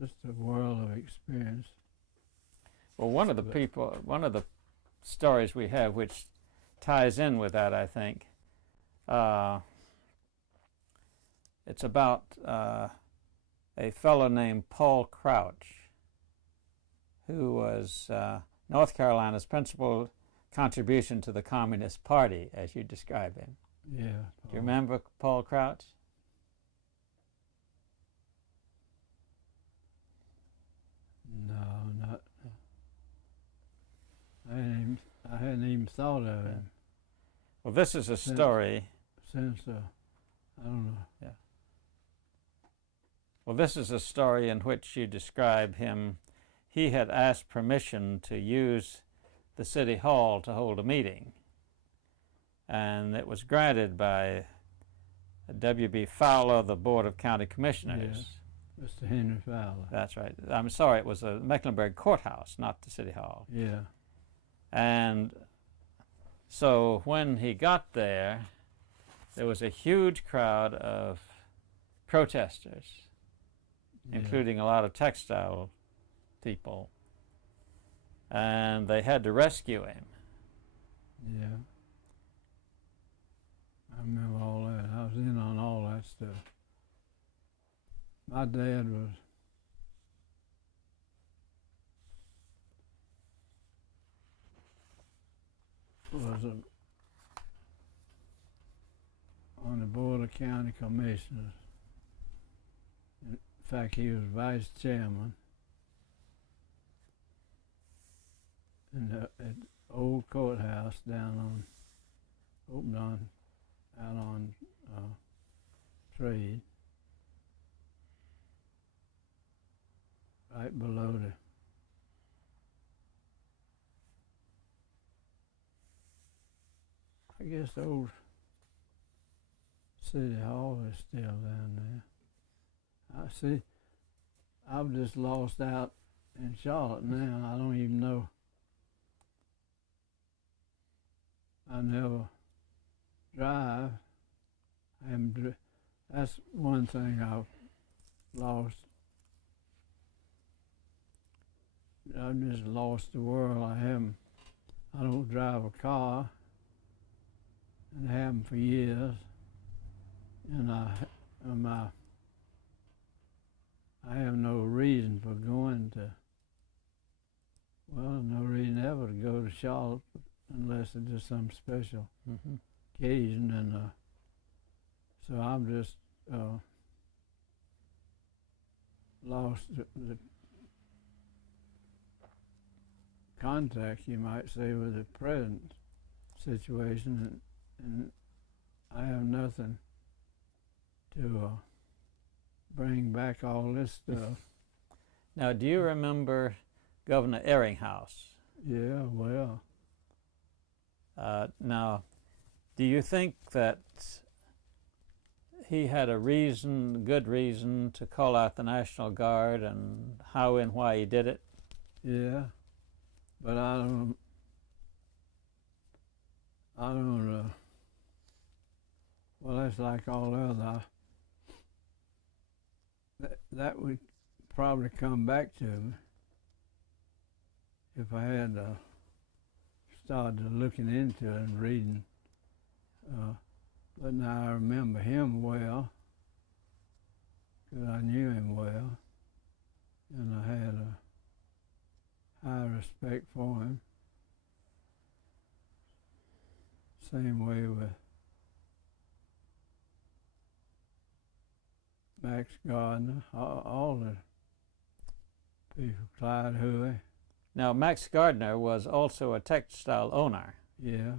just a world of experience. Well, one of the stories we have, which ties in with that, I think, it's about a fellow named Paul Crouch, who was North Carolina's principal contribution to the Communist Party, as you describe him. Yeah. Do you remember Paul Crouch? No, not. I hadn't even thought of him. Well, this is a story. Since I don't know. Yeah. Well, this is a story in which you describe him. He had asked permission to use the city hall to hold a meeting, and it was granted by W.B. Fowler, the Board of County Commissioners. Yeah, Mr. Henry Fowler. That's right. I'm sorry, it was a Mecklenburg courthouse, not the city hall. Yeah. And so when he got there, there was a huge crowd of protesters, including a lot of textile people, and they had to rescue him. Yeah. I remember all that. I was in on all that stuff. My dad was on the Board of County Commissioners. In fact, he was vice chairman. In the old courthouse opened out on Trade, right below I guess the old City Hall is still down there. I see, I've just lost out in Charlotte now. I don't even know. I never drive. That's one thing I've lost. I've just lost the world. I don't drive a car, and haven't for years. And I have no reason for going to. Well, no reason ever to go to Charlotte unless it's just some special occasion, and so I'm just lost the contact, you might say, with the present situation, and I have nothing to bring back all this stuff. Now, do you remember Governor Eringhouse? Yeah, well. Now, do you think that he had a good reason to call out the National Guard, and how and why he did it? Yeah, but I don't well, that's like all other. That would probably come back to me if I had started looking into it and reading. But now I remember him well, because I knew him well, and I had a high respect for him. Same way with Max Gardner, all the people, Clyde Huey. Now, Max Gardner was also a textile owner. Yeah.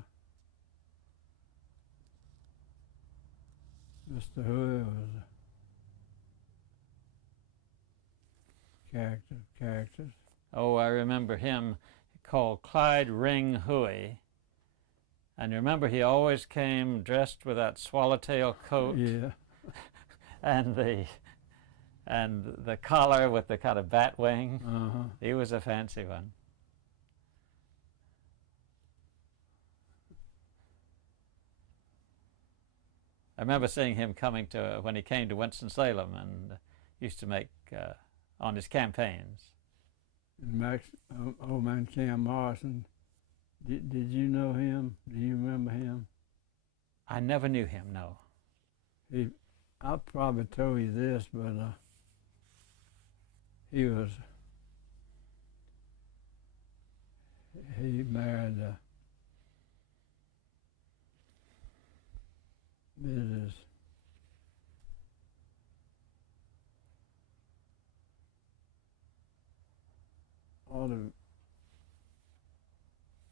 Mr. Huey was a character. Oh, I remember him called Clyde Ring Huey. And remember, he always came dressed with that swallowtail coat. Yeah. and the collar with the kind of bat wing. Uh-huh. He was a fancy one. I remember seeing him when he came to Winston-Salem, and used to make on his campaigns. And old man Cam Morrison, did you know him? Do you remember him? I never knew him, no. I probably told you this, but he married Mrs.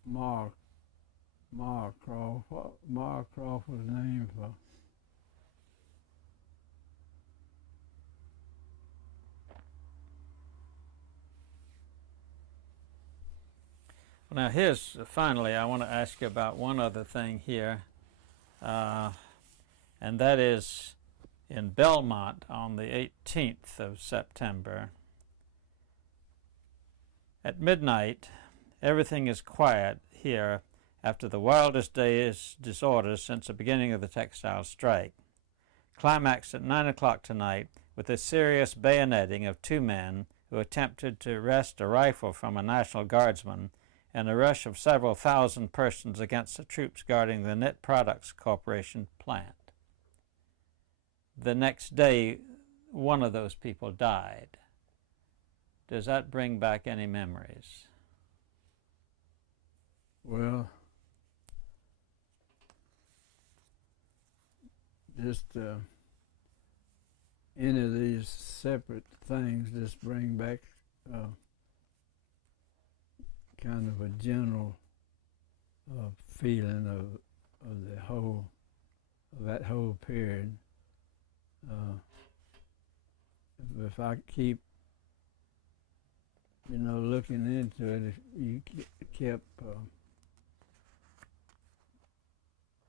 Marcroft. What Marcroft was named for? Now finally, I want to ask you about one other thing here, and that is in Belmont on the 18th of September. At midnight, everything is quiet here after the wildest day's disorders since the beginning of the textile strike. Climaxed at 9 o'clock tonight with a serious bayoneting of 2 men who attempted to wrest a rifle from a National Guardsman and a rush of several thousand persons against the troops guarding the Knit Products Corporation plant. The next day, one of those people died. Does that bring back any memories? Well, just any of these separate things just bring back kind of a general feeling of that whole period. If I keep, looking into it, if you kept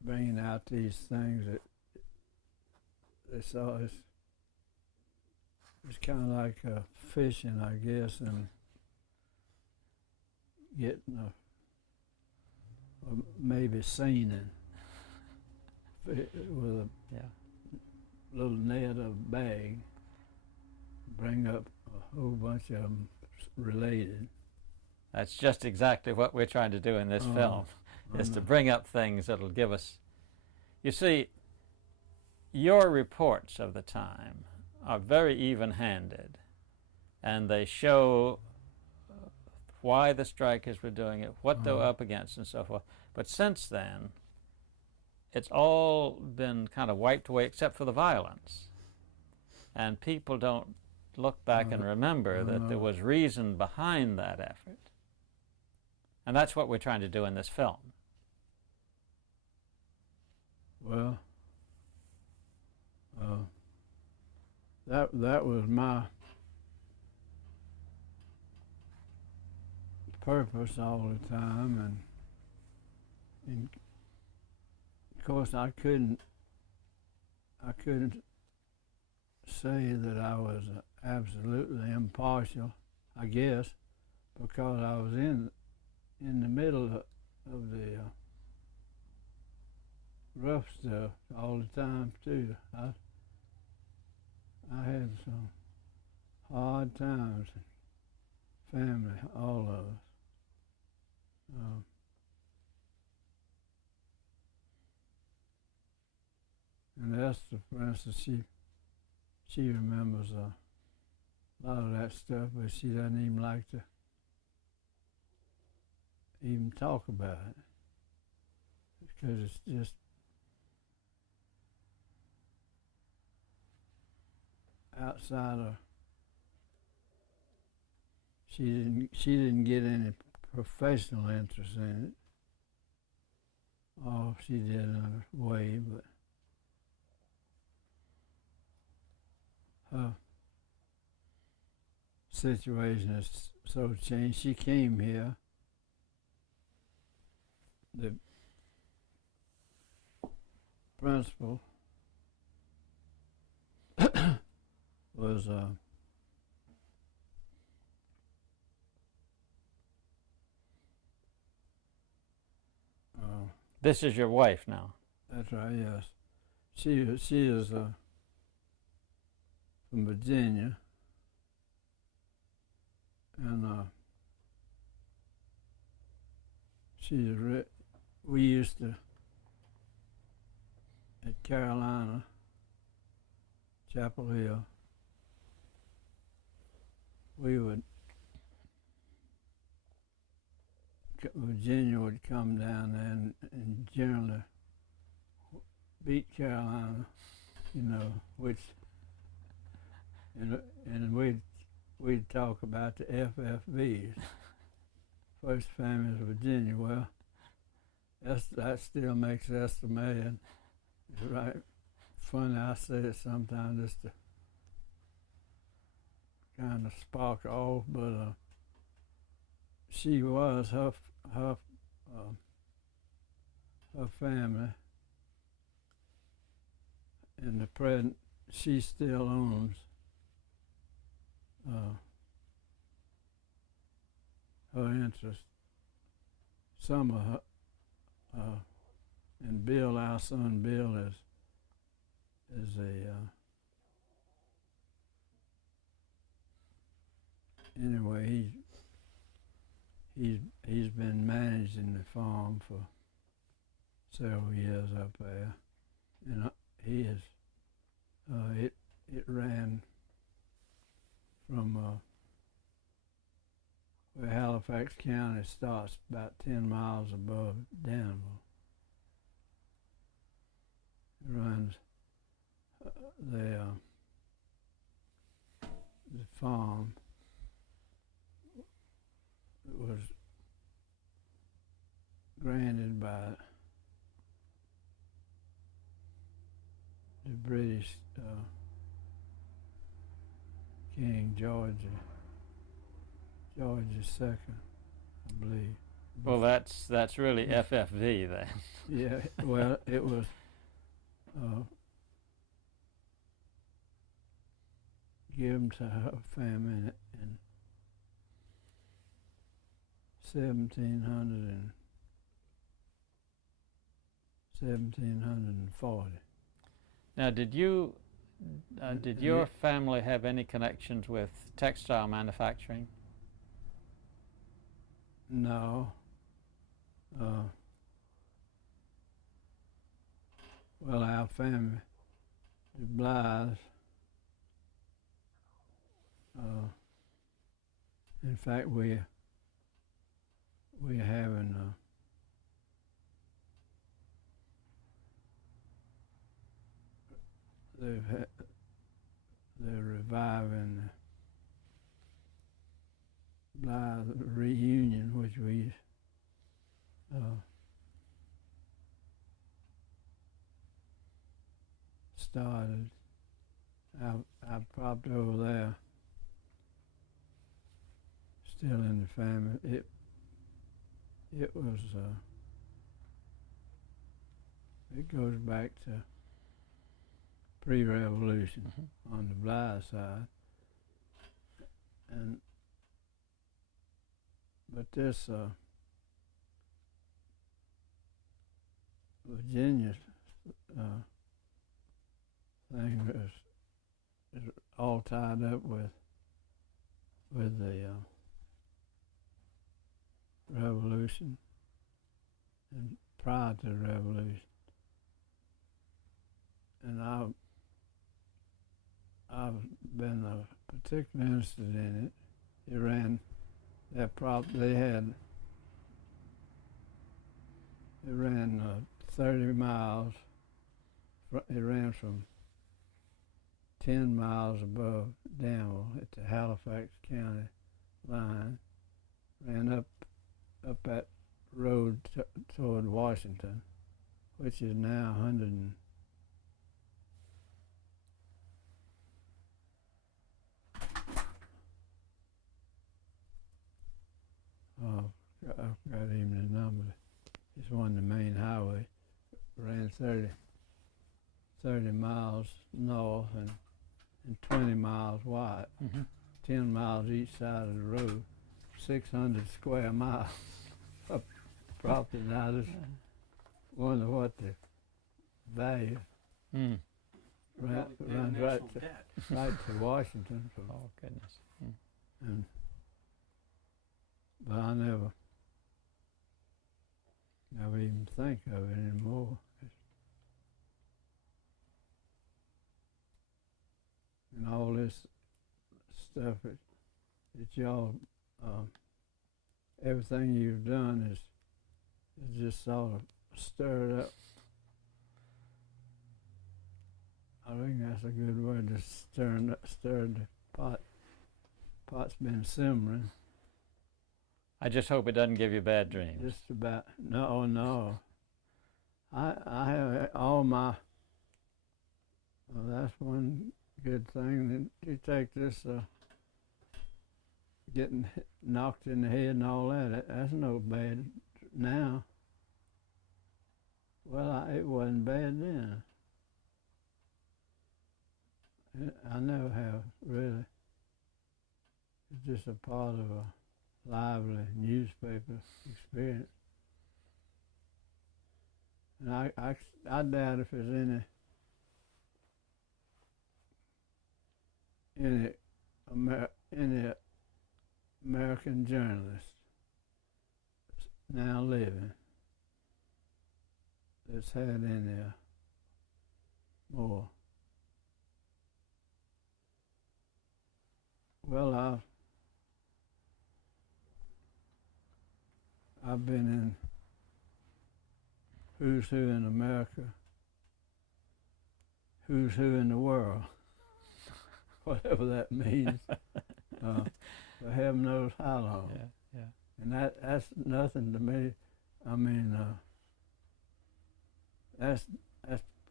bringing out these things that they saw, it's kind of like fishing, I guess, and getting maybe seining with a little net or bag, bring up a whole bunch of them related. That's just exactly what we're trying to do in this film, is to bring up things that'll give us... You see, your reports of the time are very even-handed, and they show why the strikers were doing it, what they were up against, and so forth. But since then, it's all been kind of wiped away except for the violence. And people don't look back and remember that there was reason behind that effort. And that's what we're trying to do in this film. Well, that was my purpose all the time, and of course I couldn't say that I was absolutely impartial, I guess, because I was in the middle of the rough stuff all the time too. I had some hard times, family, all of us. And Esther, for instance, she remembers a lot of that stuff, but she doesn't even like to even talk about it, because it's just outside of. She didn't get any professional interest in it. Oh, she did in a way, but her situation has so changed. She came here. The principal was this is your wife now. That's right, yes. She is from Virginia, and we used to, at Carolina, Chapel Hill, Virginia would come down there and generally beat Carolina, which, and we'd talk about the FFVs, First Families of Virginia. Well, that still makes estimating, right? Funny, I say it sometimes just to kind of spark off, but she was her family, in the present, she still owns her interest. Some of her, and Bill, our son Bill, is a anyway. He's been managing the farm for several years up there, and he is. It ran from where Halifax County starts, about 10 miles above Danville. It runs the farm was granted by the British King George II, I believe. Well, that's really FFV then. Yeah, well, it was given to her family in 1740. Now, did your family have any connections with textile manufacturing? No. Well, our family, the Blythe, in fact, we're having they're reviving the Blythe reunion, which we started. I popped over there, still in the family. It was it goes back to pre-revolution on the Blythe side, but this Virginia thing is all tied up with the revolution and prior to the revolution, and I've been particularly interested in it. It ran it ran 30 miles. It ran from 10 miles above Danville at the Halifax County line, ran up that road toward Washington, which is now 100. I've got even the number. It's on the main highway. Ran 30 miles north and 20 miles wide. 10 miles each side of the road. 600 square miles of property. Now I just wonder what the value runs right to Washington. Oh goodness. And but I never even think of it anymore. And all this stuff that y'all, everything you've done is just sort of stirred up. I think that's a good word, just stirred the pot. Pot's been simmering. I just hope it doesn't give you bad dreams. Just about. No. I have all my. Well, that's one good thing that you take this getting knocked in the head and all that. That's no bad now. Well, it wasn't bad then. I never have really. It's just a part of a lively newspaper experience. And I doubt if there's any American journalist now living that's had any more. Well, I've been in Who's Who in America, Who's Who in the World, whatever that means. For heaven knows how long. Yeah. And that's nothing to me. I mean, that's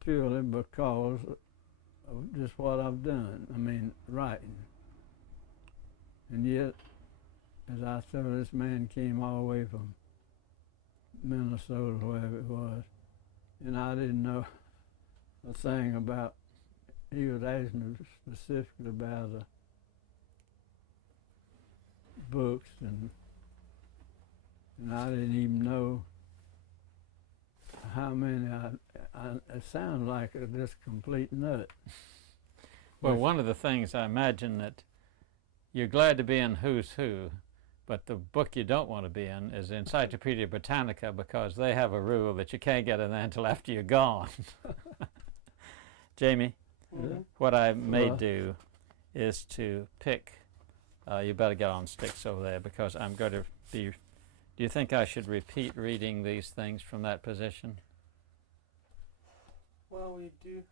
purely because of just what I've done. I mean, writing. And yet, as I said, this man came all the way from Minnesota, wherever it was, and I didn't know a thing about. He was asking me specifically about books, and I didn't even know how many. It sounds like a just complete nut. Well, one of the things I imagine that you're glad to be in Who's Who, but the book you don't want to be in is Encyclopedia Britannica, because they have a rule that you can't get in there until after you're gone. Jamie, what I may do is to pick, you better get on sticks over there, because I'm going to be, do you think I should repeat reading these things from that position? Well, we do.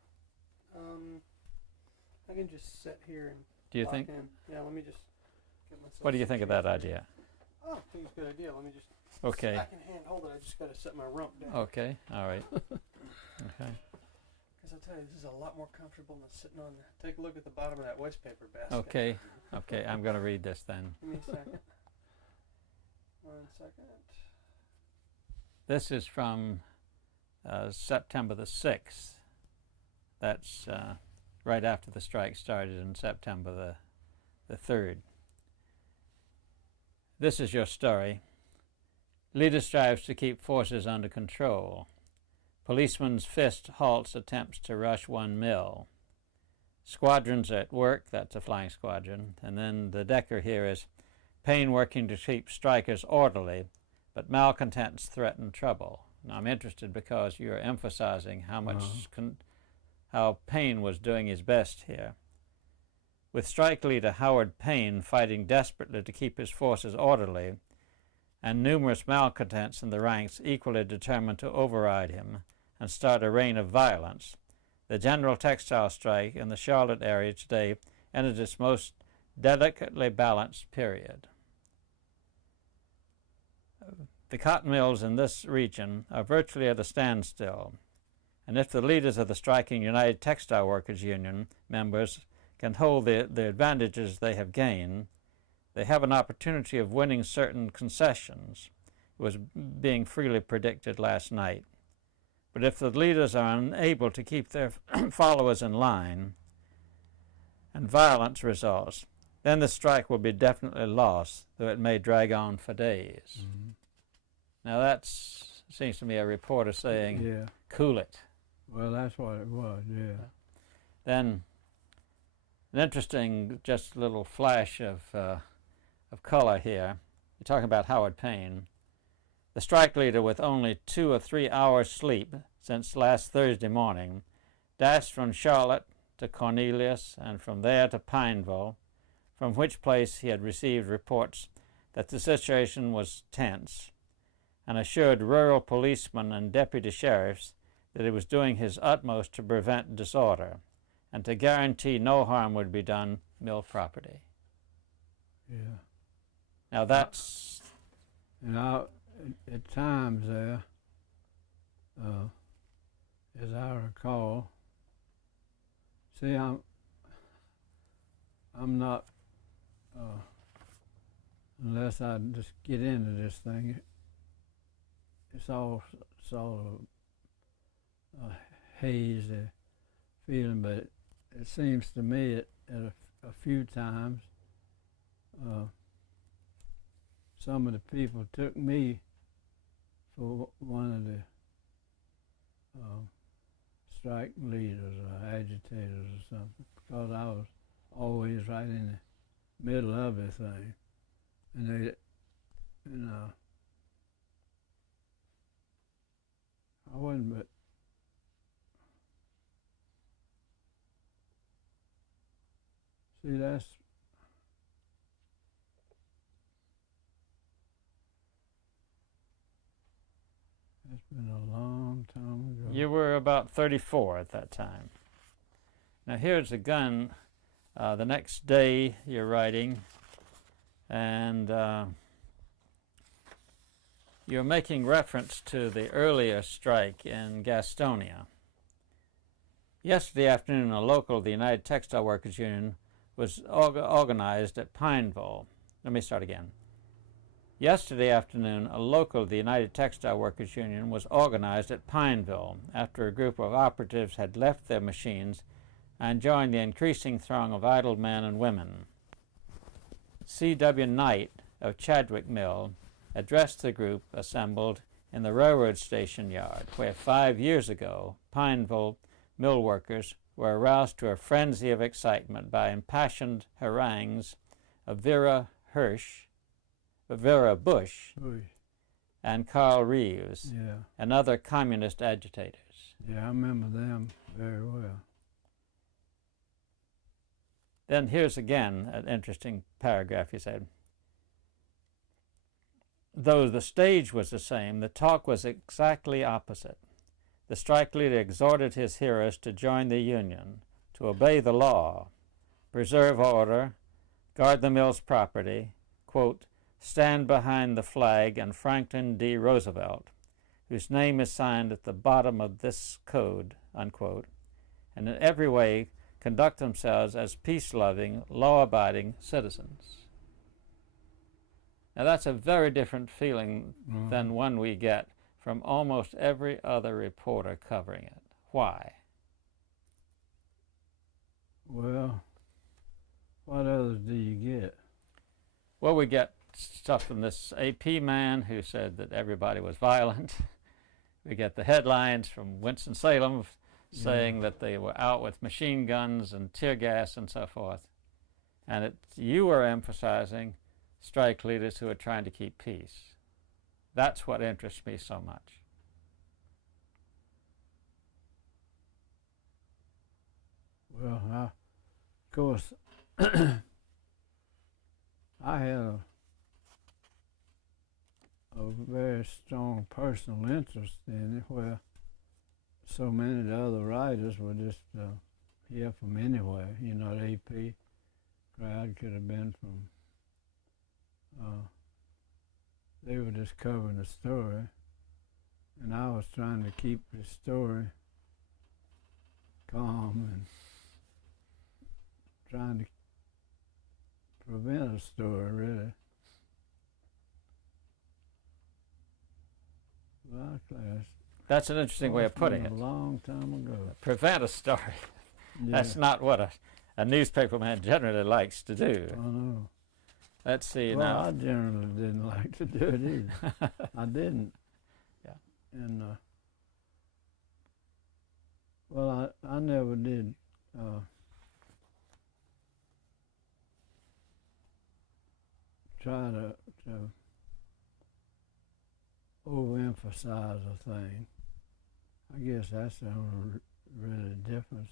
I can just sit here and Do you lock think? in. Yeah, let me just get myself. What do you think of that idea? Oh, I think it's a good idea. Let me just. Okay. I can hand hold it. I just got to set my rump down. Okay. All right. Okay. Because I'll tell you, this is a lot more comfortable than sitting on. Take a look at the bottom of that waste paper basket. Okay. Okay. I'm going to read this then. Give me a second. 1 second. This is from September the 6th. That's right after the strike started in September the 3rd. This is your story. Leader strives to keep forces under control. Policeman's fist halts attempts to rush one mill. Squadrons at work, that's a flying squadron. And then the decker here is Payne working to keep strikers orderly, but malcontents threaten trouble. Now I'm interested because you're emphasizing how much how Payne was doing his best here. With strike leader Howard Payne fighting desperately to keep his forces orderly, and numerous malcontents in the ranks equally determined to override him and start a reign of violence, the general textile strike in the Charlotte area today entered its most delicately balanced period. The cotton mills in this region are virtually at a standstill, and if the leaders of the striking United Textile Workers Union members can hold the advantages they have gained, they have an opportunity of winning certain concessions. It was being freely predicted last night. But if the leaders are unable to keep their followers in line and violence results, then the strike will be definitely lost, though it may drag on for days. Mm-hmm. Now that seems to me a reporter saying, cool it. Well, that's what it was, yeah. Then an interesting, just little flash of color here. You're talking about Howard Payne. The strike leader, with only 2 or 3 hours sleep since last Thursday morning, dashed from Charlotte to Cornelius and from there to Pineville, from which place he had received reports that the situation was tense, and assured rural policemen and deputy sheriffs that he was doing his utmost to prevent disorder and to guarantee no harm would be done mill property. Yeah. Now that's... And at times there, as I recall, see, I'm not, unless I just get into this thing, it's all sort of a hazy feeling, but it seems to me at a few times some of the people took me for one of the strike leaders or agitators or something, because I was always right in the middle of the thing, and I wasn't, but see, that's been a long time ago. You were about 34 at that time. Now here's a gun. The next day you're writing, and you're making reference to the earlier strike in Gastonia. Yesterday afternoon, a local of the United Textile Workers Union was organized at Pineville. Let me start again. Yesterday afternoon, a local of the United Textile Workers Union was organized at Pineville after a group of operatives had left their machines and joined the increasing throng of idle men and women. C.W. Knight of Chadwick Mill addressed the group assembled in the railroad station yard, where 5 years ago Pineville mill workers were aroused to a frenzy of excitement by impassioned harangues of Vera Bush, and Carl Reeves, yeah, and other communist agitators. yeah, I remember them very well. Then here's again an interesting paragraph. He said, though the stage was the same, the talk was exactly opposite. The strike leader exhorted his hearers to join the union, to obey the law, preserve order, guard the mill's property, quote, stand behind the flag and Franklin D. Roosevelt, whose name is signed at the bottom of this code, unquote, and in every way conduct themselves as peace-loving, law-abiding citizens. Now that's a very different feeling than one we get from almost every other reporter covering it. Why? Well, what others do you get? Well, we get stuff from this AP man who said that everybody was violent. We get the headlines from Winston-Salem saying that they were out with machine guns and tear gas and so forth. And you were emphasizing strike leaders who are trying to keep peace. That's what interests me so much. Well, of course, I had a very strong personal interest in it, where so many of the other writers were just here from anywhere. You know, the AP crowd could have been from, they were just covering the story, and I was trying to keep the story calm and trying to prevent a story, really. Well, that's an interesting way of putting it. A long time ago. Prevent a story. Yeah. That's not what a newspaperman generally likes to do. I know. Let's see Well, now. I generally didn't like to do it either. I didn't. Yeah. And well, I never did try to overemphasize a thing. I guess that's the only really difference.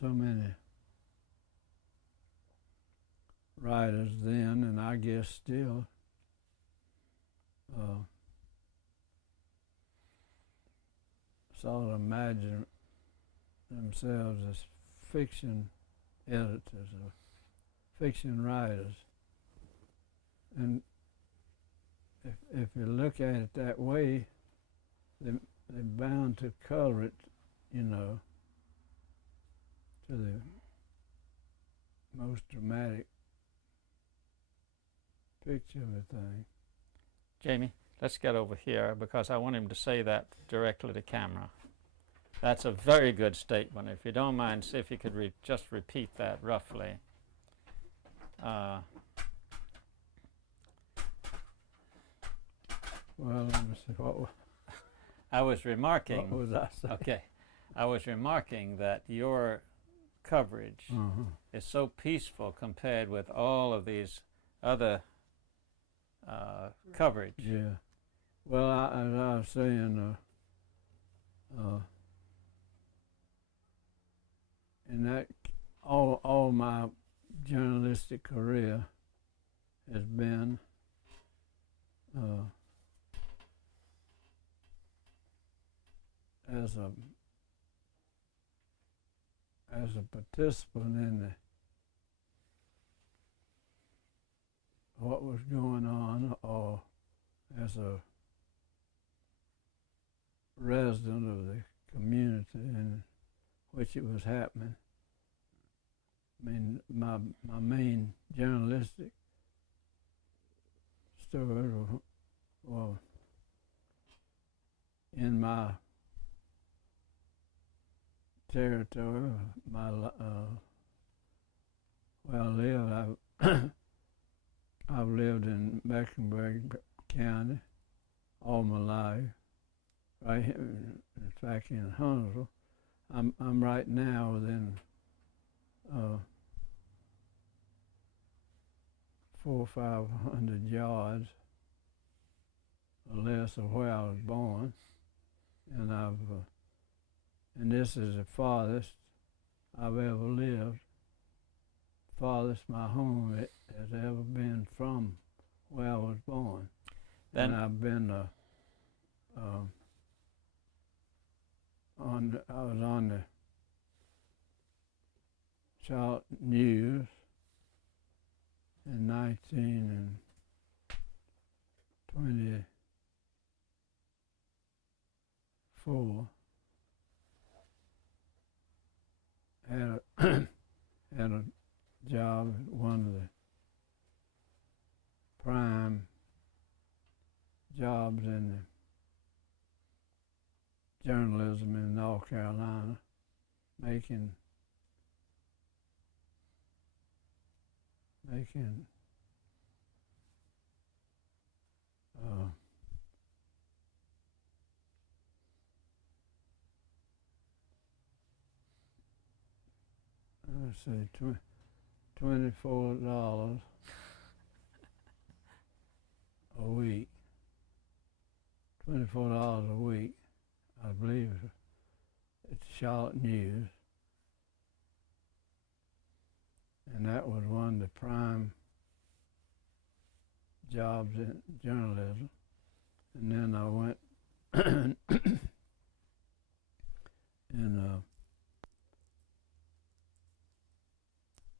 So many writers then, and I guess still, sort of imagine themselves as fiction editors or fiction writers. And if you look at it that way, they're bound to color it, you know, to the most dramatic picture of the thing. Jamie, let's get over here because I want him to say that directly to camera. That's a very good statement. If you don't mind, see if you could just repeat that roughly. Well, let me see, I was remarking. what was I saying? Okay, I was remarking that your coverage is so peaceful compared with all of these other coverage. Yeah. Well, as I was saying, in that all my journalistic career has been as a participant in what was going on, or as a resident of the community in which it was happening. I mean, my main journalistic story was in my territory, my where I live. I've lived in Mecklenburg County all my life. Right here, in fact, in Huntsville. I'm right now within 400 or 500 yards or less of where I was born, and and this is the farthest I've ever lived, farthest my home has ever been from where I was born. Then and I've been I was on the Charlotte News in 1924. Had a job at one of the prime jobs in the journalism in North Carolina, making let's see, $24 a week. $24 a week, I believe, at the Charlotte News. And that was one of the prime jobs in journalism. And then I went in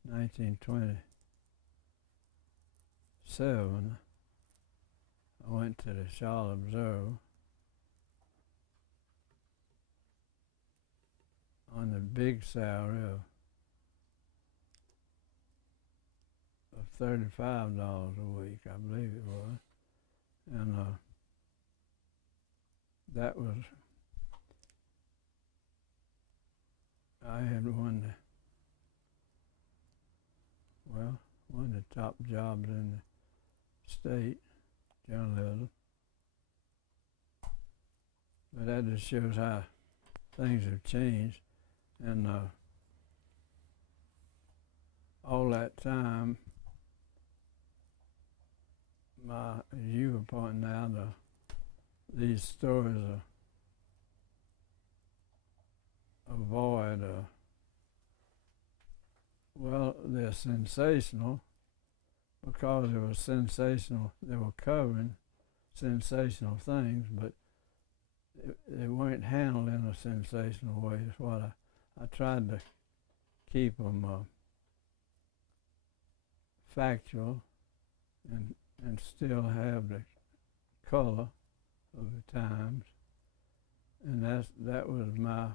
1927, I went to the Charlotte Observer on the big salary of $35 a week, I believe it was. And that was, I had one of the top jobs in the state, journalism. But that just shows how things have changed. And all that time, as you were pointing out, these stories avoid, well, they're sensational because they were sensational. They were covering sensational things, but they weren't handled in a sensational way. That's what I tried to keep them factual and still have the color of the times, and that was my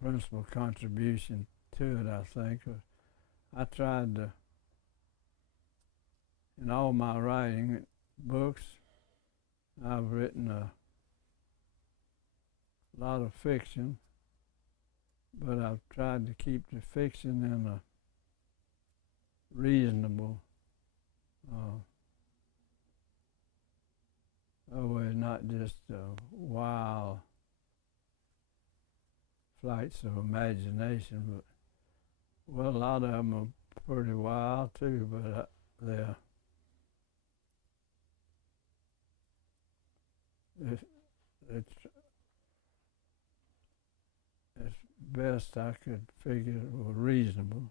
principal contribution to it. I think I tried to, in all my writing books, I've written a lot of fiction, but I've tried to keep the fiction in a reasonable way, not just wild flights of imagination, but, well, a lot of them are pretty wild too, but it's best I could figure it was reasonable.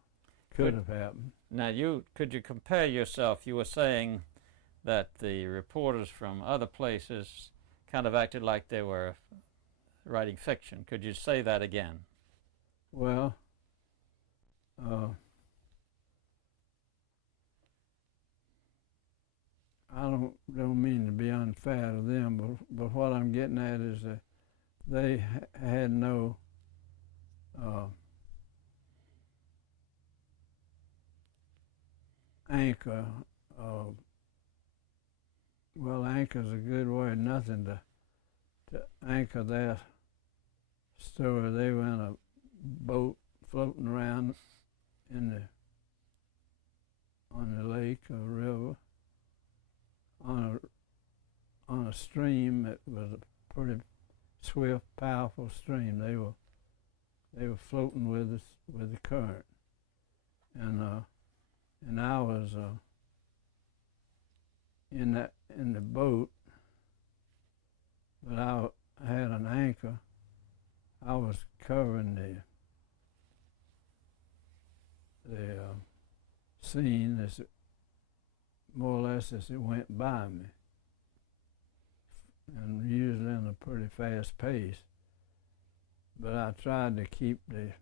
Could have happened. Now, could you compare yourself? You were saying that the reporters from other places kind of acted like they were writing fiction. Could you say that again? Well, I don't mean to be unfair to them, but what I'm getting at is that they had no anchor. Well, anchor's a good word. Nothing to anchor their story. They were in a boat floating around on the lake or river on a stream that was a pretty swift, powerful stream. They were floating with the current, and I was in the boat, but I had an anchor. I was covering the scene as more or less as it went by me, and usually in a pretty fast pace. But I tried to keep the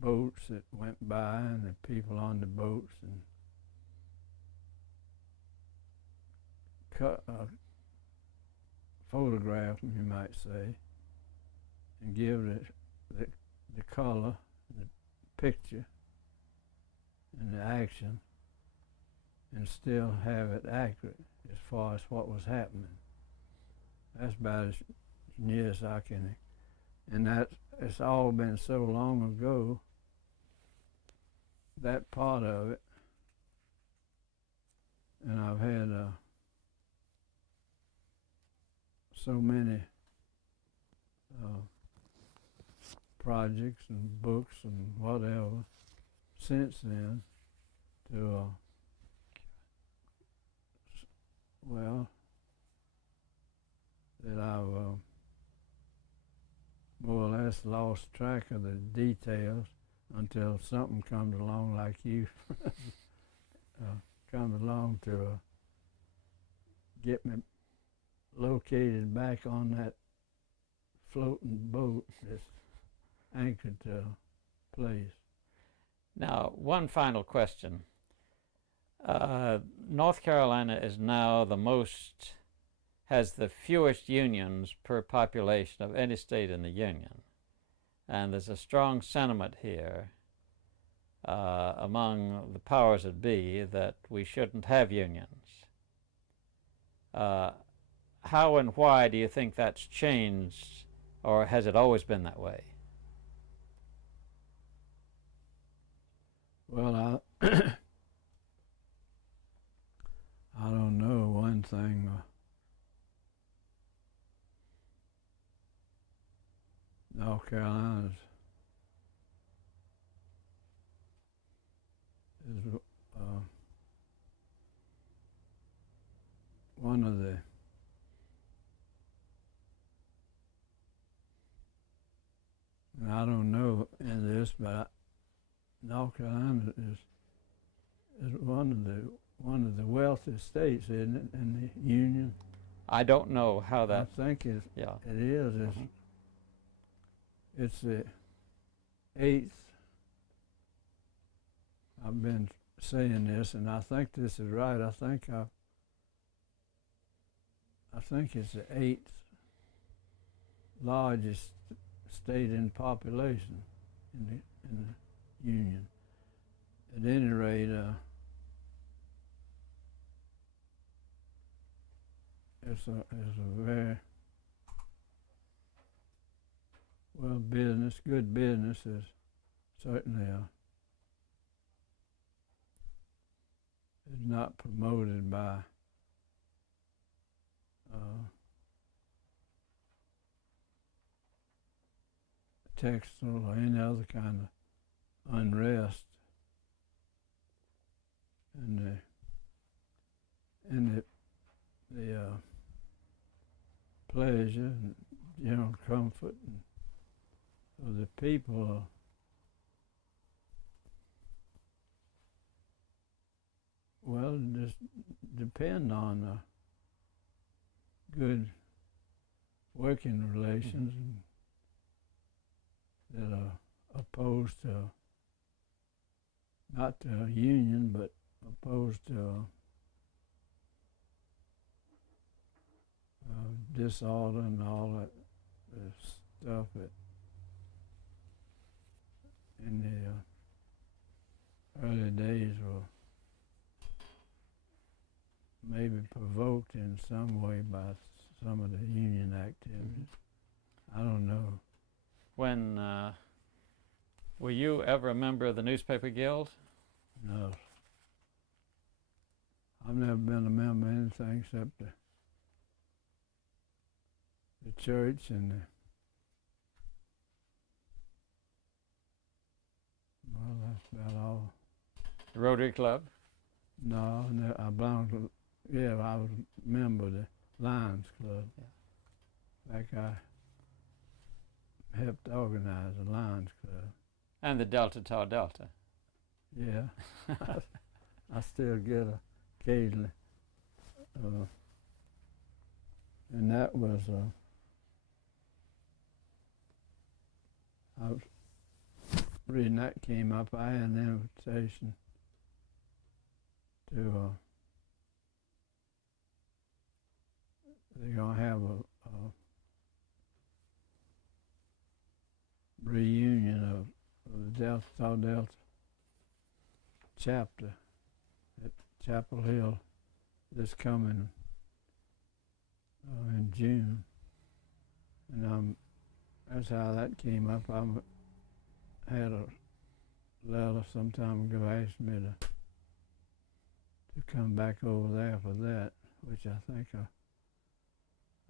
boats that went by and the people on the boats and photograph them, you might say, and give the color, the picture, and the action, and still have it accurate as far as what was happening. That's about as near as I can, and it's all been so long ago, that part of it, and I've had so many projects and books and whatever since then to that I've more or less lost track of the details until something comes along like you comes along to get me located back on that floating boat that's anchored to a place. Now, one final question. North Carolina is now has the fewest unions per population of any state in the Union. And there's a strong sentiment here among the powers that be that we shouldn't have unions. How and why do you think that's changed, or has it always been that way? Well, I don't know. One thing, North Carolina's but North Carolina is one of the wealthiest states, isn't it, in the Union? I don't know how that. I think it Yeah. is. It's the 8th. I've been saying this, and I think this is right. I think it's the 8th largest state in population in the Union. At any rate, it's a very good business is certainly is not promoted by textile or any other kind of unrest, and the pleasure and general comfort of the people just depend on good working relations that are opposed to, not to a union, but opposed to disorder and all that stuff that in the early days were maybe provoked in some way by some of the union activities. I don't know. When were you ever a member of the newspaper guild? No. I've never been a member of anything except the church and that's about all. The Rotary Club? No, I belong to, I was a member of the Lions Club. Yeah. Like I helped organize the Lions Club. And the Delta Tau Delta? Yeah. I still get occasionally. And that was, I was reading that came up. I had an invitation to, they're going to have a reunion of the Delta Tau Delta chapter at Chapel Hill this coming in June. And that's how that came up. I had a letter some time ago asking me to come back over there for that, which I think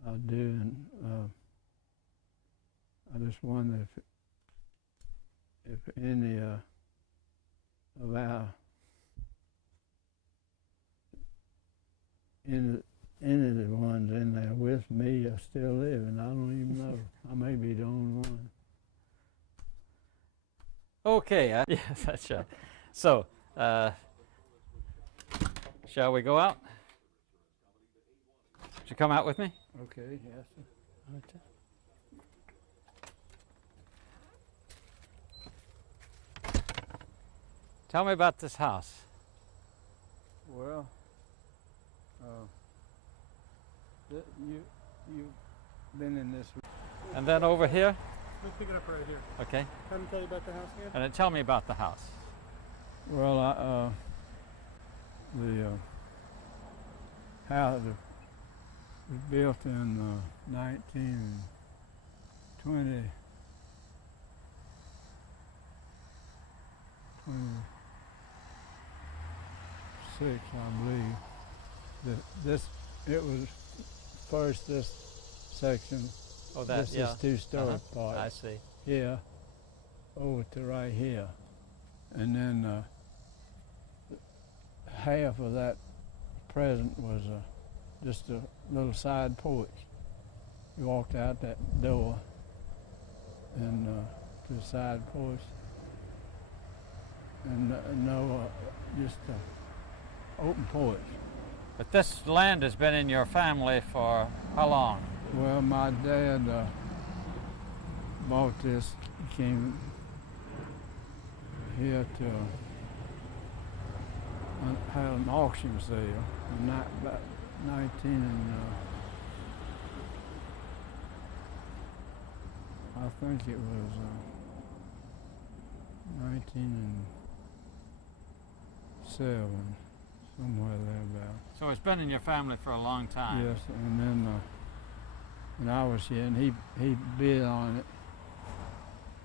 I'll do. And I just wonder if any of any of the ones in there with me are still living. I don't even know. I may be the only one. Okay, yes, that's right. So, shall we go out? Would you come out with me? Okay, yes. Okay. Tell me about this house. Well, you've been in this. And then over here? We'll pick it up right here. Okay. Come tell you about the house again? And then tell me about the house. Well, the house was built in 1926, I believe. It was first this section. Oh, that, this is two-story part. I see. Here, over to right here. And then half of that present was just a little side porch. You walked out that door and to the side porch, and no, just open porch. But this land has been in your family for how long? Well, my dad bought this, came here to had an auction sale in about 19 and I think it was 1907, somewhere thereabout. So it's been in your family for a long time. Yes, and then when I was here, and he bid on it.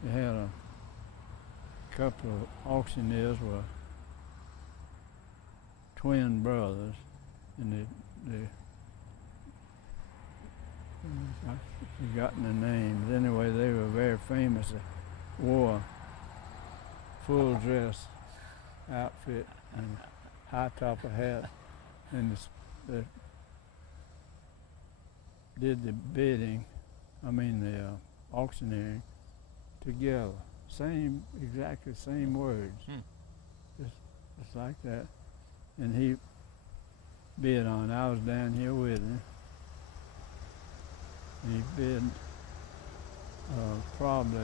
They had a couple of auctioneers were twin brothers, and I've forgotten the names. Anyway, they were very famous. They wore a full dress outfit and high top of hat, and they did the bidding, the auctioneering together. Exactly same words. Just like that. And he bid on it. I was down here with him. He bid probably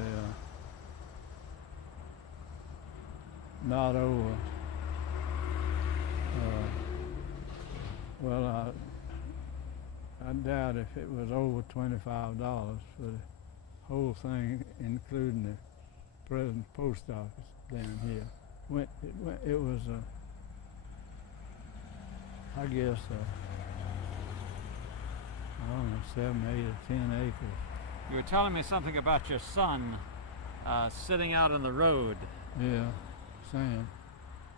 not over. I doubt if it was over $25 for the whole thing, including the present post office down here. It was, I guess, I don't know, 7, 8, or 10 acres. You were telling me something about your son sitting out on the road. Yeah, Sam.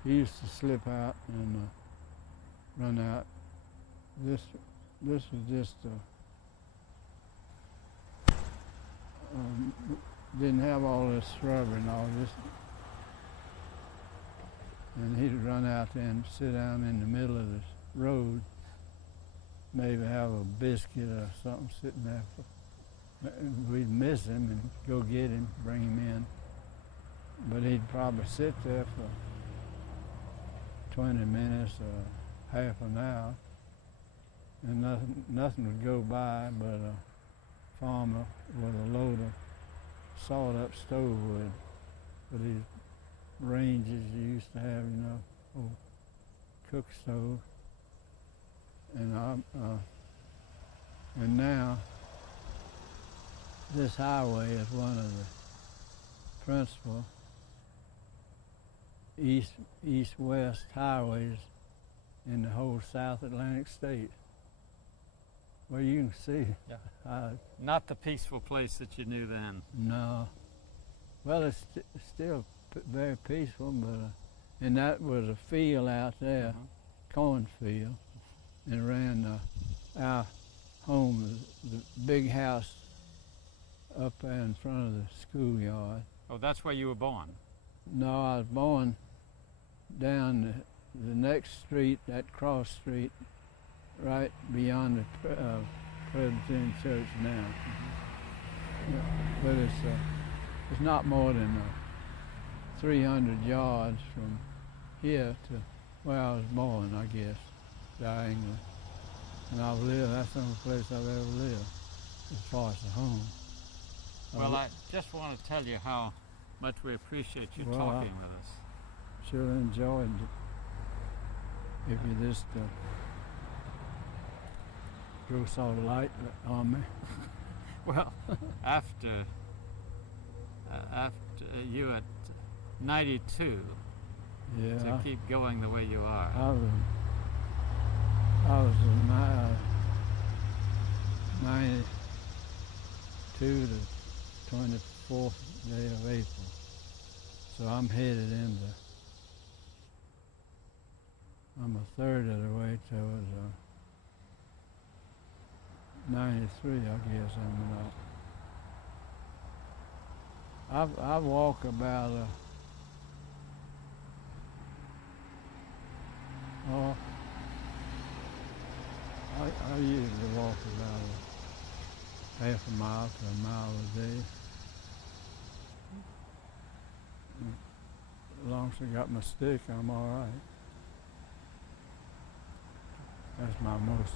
He used to slip out and run out. This was just didn't have all this shrubbery and all this. And he'd run out there and sit down in the middle of the road, maybe have a biscuit or something sitting there. We'd miss him and go get him, bring him in. But he'd probably sit there for 20 minutes or half an hour, and nothing would go by but a farmer with a load of sawed up stove wood for these ranges you used to have, old cook stove. And now this highway is one of the principal east-west highways in the whole South Atlantic state. Well, you can see. Yeah. Not the peaceful place that you knew then. No. Well, it's still very peaceful, but and that was a field out there, cornfield, and ran our home, the big house up there in front of the schoolyard. Oh, that's where you were born? No, I was born down the next street, that cross street, right beyond the Presbyterian Church now. Yeah, but it's not more than 300 yards from here to where I was born, I guess, England. And that's the only place I've ever lived, as far as the home. Well, I just want to tell you how much we appreciate you talking with us. Sure enjoyed it. If you just throw sort of light on me. Well, after you at 92, yeah, to keep going the way you are. I was 92 to 24th day of April. So I'm headed I'm a third of the way towards 93, I guess I'm about. I walk about I usually walk about half a mile to a mile a day. A long as I got my stick, I'm all right. That's my most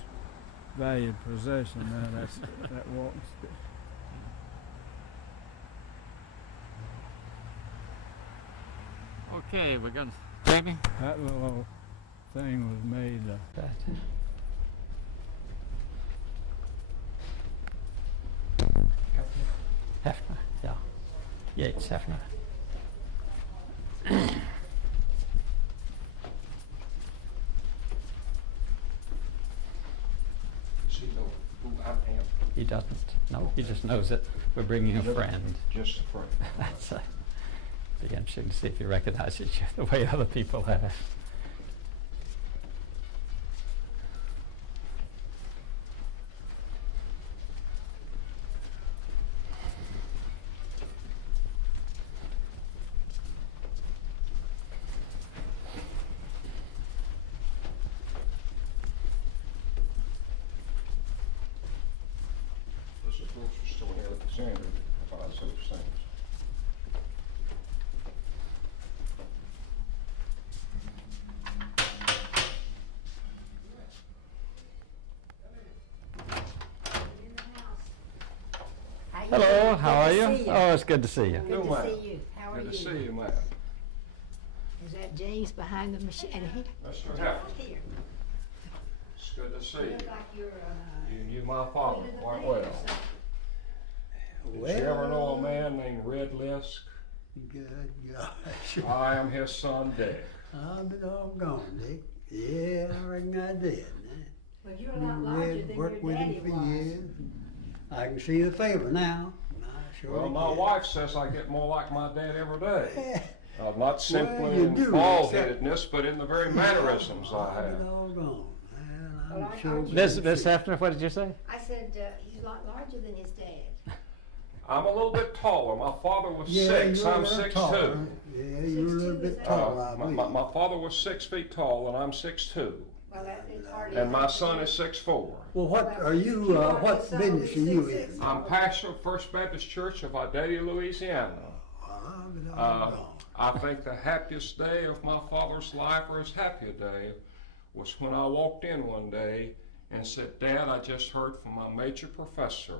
valued possession now. That's that walking stick. Okay, we're going to... Jamie? That little thing was made. Heafner, yeah. Yates, Heafner. Does he know who I am? He doesn't. No, he just knows that we're bringing a friend. Just a friend. That's be interesting to see if he recognizes you the way other people have. This is grocery store in Alexandria, if I say those things. Hello, how are you? Good to see you. Oh, it's good to see you. Good No, to ma'am. see you. How are you? Good to see you, ma'am. Is that James behind the machine? And he, Mr. Heafner, here. it's good to see You you. look like you're, You knew my father quite well. Did you ever know a man named Red Lisk? Good gosh. I am his son, Dick. I'm doggone, Dick. Yeah, I reckon I did. Well, you're a lot larger than your Worked with daddy him for was. years. I can see the favor now. I sure Well, my can. wife says I get more like my dad every day. Not simply you in do, bald-headedness, but in the very mannerisms I I'm have. doggone. Well, Well, I'm sure. aren't you- Miss Heafner, what did you say? I said he's a lot larger than his dad. I'm a little bit taller. My father was Yeah, 6. you're a I'm little 6'2". taller. Yeah, you're a little 6'2", bit is that- taller, I believe. My father was 6 feet tall, and I'm 6'2". Well, that is hardly. And my son is 6'4". Well, what are you, what business are you in? I'm pastor of First Baptist Church of Idalia, Louisiana. I'm doggone. I think the happiest day of my father's life, or his happiest day, was when I walked in one day and said, "Dad, I just heard from my major professor.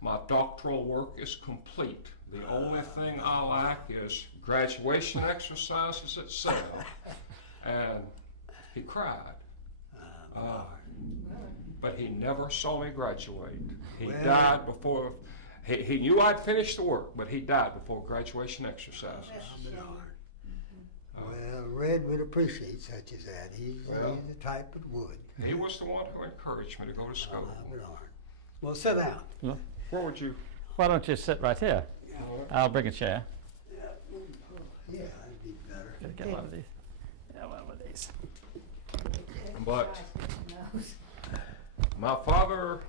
My doctoral work is complete. The only thing I lack is graduation exercises itself." And he cried. But he never saw me graduate. He Well- died before, he knew I'd finished the work, but he died before graduation exercises. Well, Red would appreciate such as that. He's Well- the type that would. He was the one who encouraged me to go to school. Well, sit down. Where would you? Why don't you sit right here? I'll bring a chair. Yeah, that'd be better. Gotta get one of these. Yeah, one of these. But my father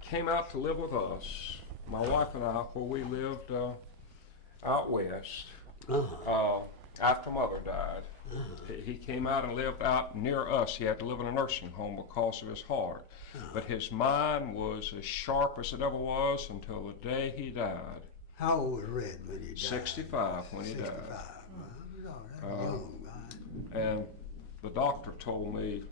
came out to live with us, my wife and I, where we lived out west. After Mother died, he came out and lived out near us. He had to live in a nursing home because of his heart. But his mind was as sharp as it ever was until the day he died. How old was Red when he died? 65 when he 65. died. Well, that's young, man. And the doctor told me,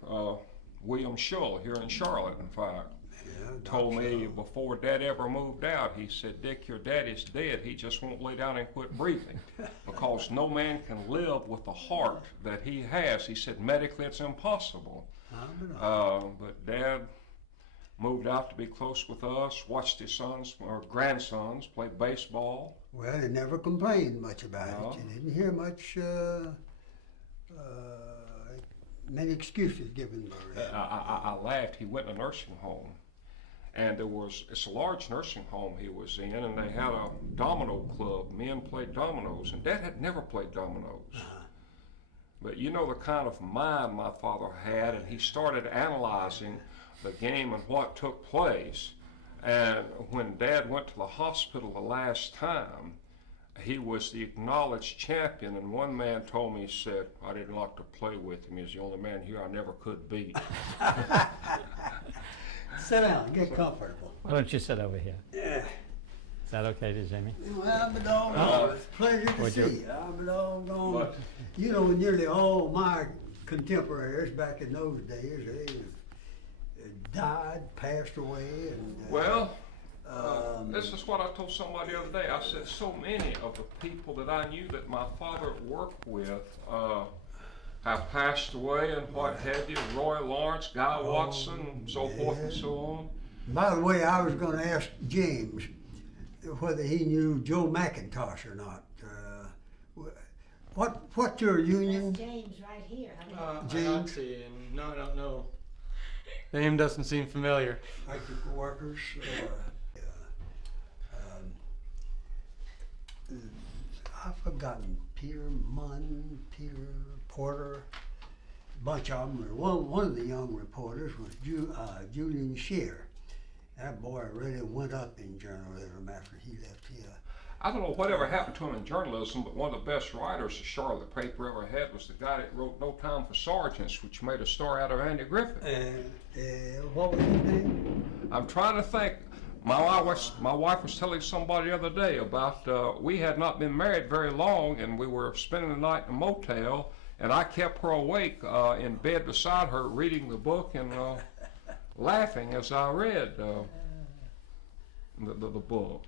William Shull here in Charlotte, in fact, Yeah, told Dr. me Shull. before Dad ever moved out, he said, "Dick, your daddy's dead. He just won't lay down and quit breathing because no man can live with the heart that he has." He said, "Medically, it's impossible." But Dad moved out to be close with us, watched his sons or grandsons play baseball. Well, he never complained much about No. it. You didn't hear much, many excuses given by Red. I laughed. He went to a nursing home, and it's a large nursing home he was in, and they had a domino club. Men played dominoes, and Dad had never played dominoes. But you know the kind of mind my father had, and he started analyzing the game and what took place. And when Dad went to the hospital the last time, he was the acknowledged champion, and one man told me, he said, "I didn't like to play with him. He's the only man here I never could beat." Sit down, get comfortable. Why don't you sit over here? Yeah. Is that okay to Jimmy? Well, I've been doggone. It's a pleasure to Would see you- you. I've been doggone. But- You know, nearly all my contemporaries back in those days, they died, passed away, and. Well, Um, this is what I told somebody the other day. I said so many of the people that I knew that my father worked with have passed away and what have you. Roy Lawrence, Guy Watson, so forth and yeah. so on. By the way, I was going to ask James whether he knew Joe McIntosh or not. What's your union? That's James right here. James? No, I don't know. Name doesn't seem familiar. Electrical workers. I've forgotten Peter Munn, Peter Porter, a bunch of them. One of the young reporters was Julian Scheer. That boy really went up in journalism after he left here. I don't know whatever happened to him in journalism, but one of the best writers the Charlotte paper ever had was the guy that wrote No Time for Sergeants, which made a story out of Andy Griffith. What was his name? I'm trying to think. My wife was telling somebody the other day about we had not been married very long, and we were spending the night in a motel, and I kept her awake in bed beside her, reading the book and laughing as I read the book.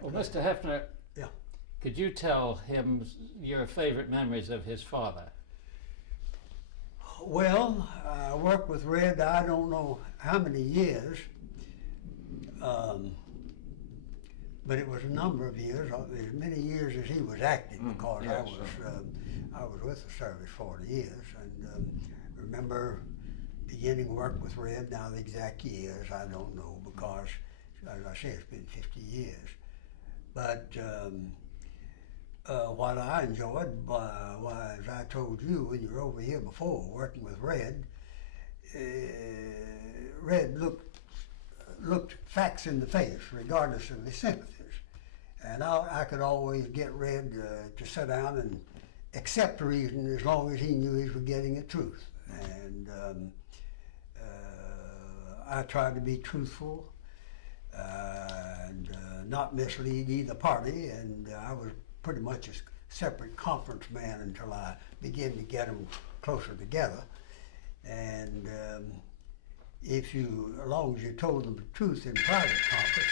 Well, Mr. Heafner, Yeah. could you tell him your favorite memories of his father? Well, I worked with Red, I don't know how many years, but it was a number of years, as many years as he was active, because yes, I was with the service 40 years, and remember beginning work with Red. Now the exact years I don't know, because as I say, it's been 50 years. But what I enjoyed was, as I told you when you were over here before, working with Red, Red looked facts in the face, regardless of his sympathies. And I could always get Red to sit down and accept reason as long as he knew he was getting the truth. And I tried to be truthful and not mislead either party, and I was pretty much a separate conference man until I began to get them closer together. And as long as you told them the truth in private conference.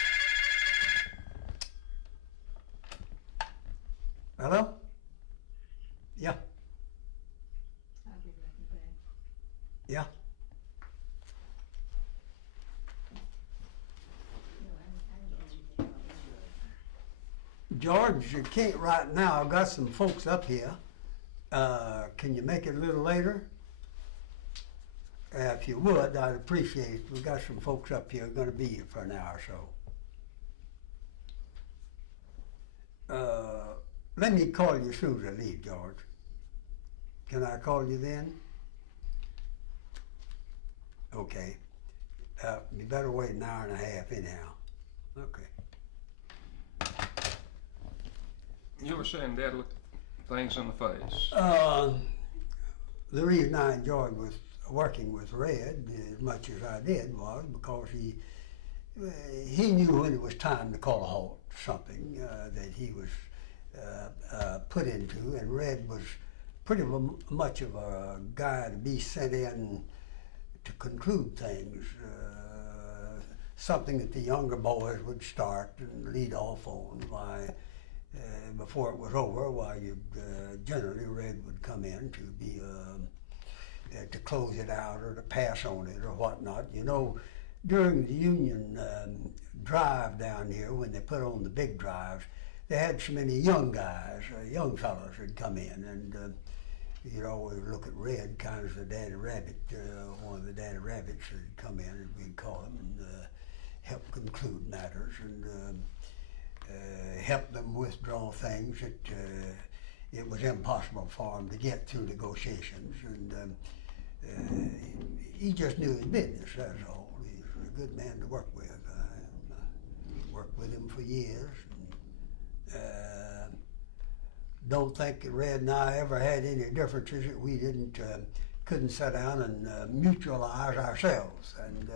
Hello? Yeah. Yeah. George, you can't right now. I've got some folks up here. Can you make it a little later? If you would, I'd appreciate it. We've got some folks up here going to be here for an hour or so. Let me call you as soon as I leave, George. Can I call you then? Okay. You better wait an hour and a half anyhow. Okay. You were saying Dad looked things in the face. The reason I enjoyed working with Red as much as I did was because he knew when it was time to call a halt to something that he was put into, and Red was pretty much of a guy to be sent in to conclude things, something that the younger boys would start and lead off on. Before it was over, generally Red would come in to be to close it out or to pass on it or whatnot. You know, during the Union drive down here, when they put on the big drives, they had so many young guys, young fellows would come in, and you'd always look at Red, kind of as the Daddy Rabbit, one of the Daddy Rabbits would come in, and we'd call him, and help conclude matters, and help them withdraw things that it was impossible for them to get through negotiations, and he just knew his business, that's all. He was a good man to work with. I worked with him for years. Don't think that Red and I ever had any differences that we couldn't sit down and mutualize ourselves. And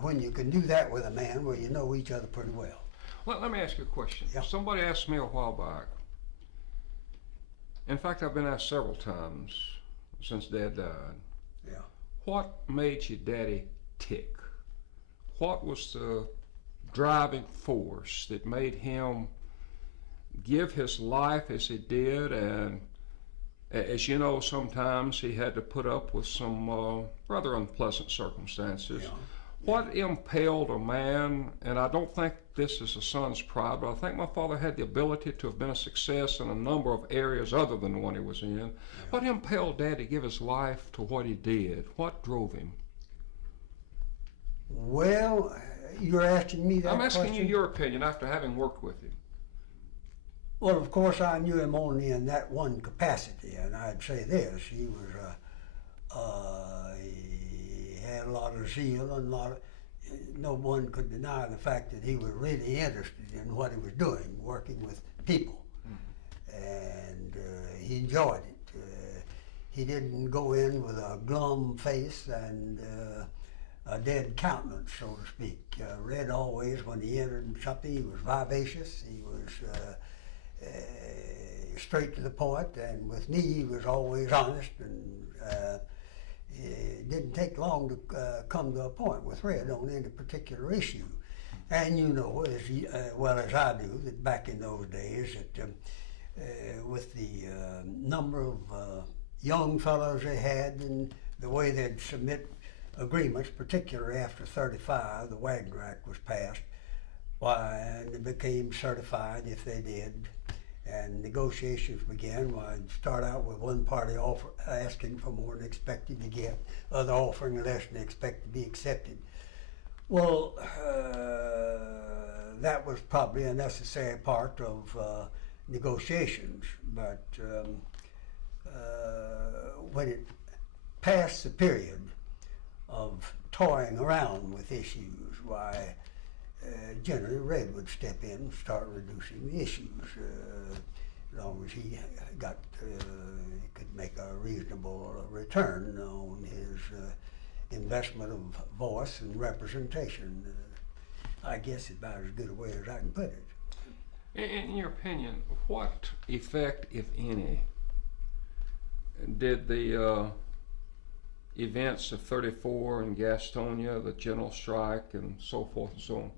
when you can do that with a man where you know each other pretty well. Let me ask you a question. Yeah. Somebody asked me a while back. In fact, I've been asked several times since Dad died. Yeah. What made your daddy tick? What was the driving force that made him give his life as he did? And as you know, sometimes he had to put up with some rather unpleasant circumstances. Yeah. What impelled a man, and I don't think this is a son's pride, but I think my father had the ability to have been a success in a number of areas other than the one he was in. Yeah. What impelled Dad to give his life to what he did? What drove him? Well, you're asking me that I'm asking question? you your opinion after having worked with him. Well, of course, I knew him only in that one capacity, and I'd say this: he was he had a lot of zeal and a lot of. No one could deny the fact that he was really interested in what he was doing, working with people, and he enjoyed it. He didn't go in with a glum face and a dead countenance, so to speak. Red always, when he entered something, he was vivacious. He was straight to the point, and with me, he was always honest, and it didn't take long to come to a point with Red on any particular issue. And you know as well as I do that back in those days, that with the number of young fellows they had and the way they'd submit agreements, particularly after 35, the Wagner Act was passed, why, and they became certified if they did, and negotiations began. Well, I'd start out with one party asking for more than expected to get, other offering less than expected to be accepted. Well, that was probably a necessary part of negotiations, but when it passed the period of toying around with issues, why, generally Red would step in and start reducing the issues, as long as he got could make a reasonable return on his investment of voice and representation. I guess it's about as good a way as I can put it. In your opinion, what effect, if any, did the events of 34 and Gastonia, the general strike, and so forth and so on,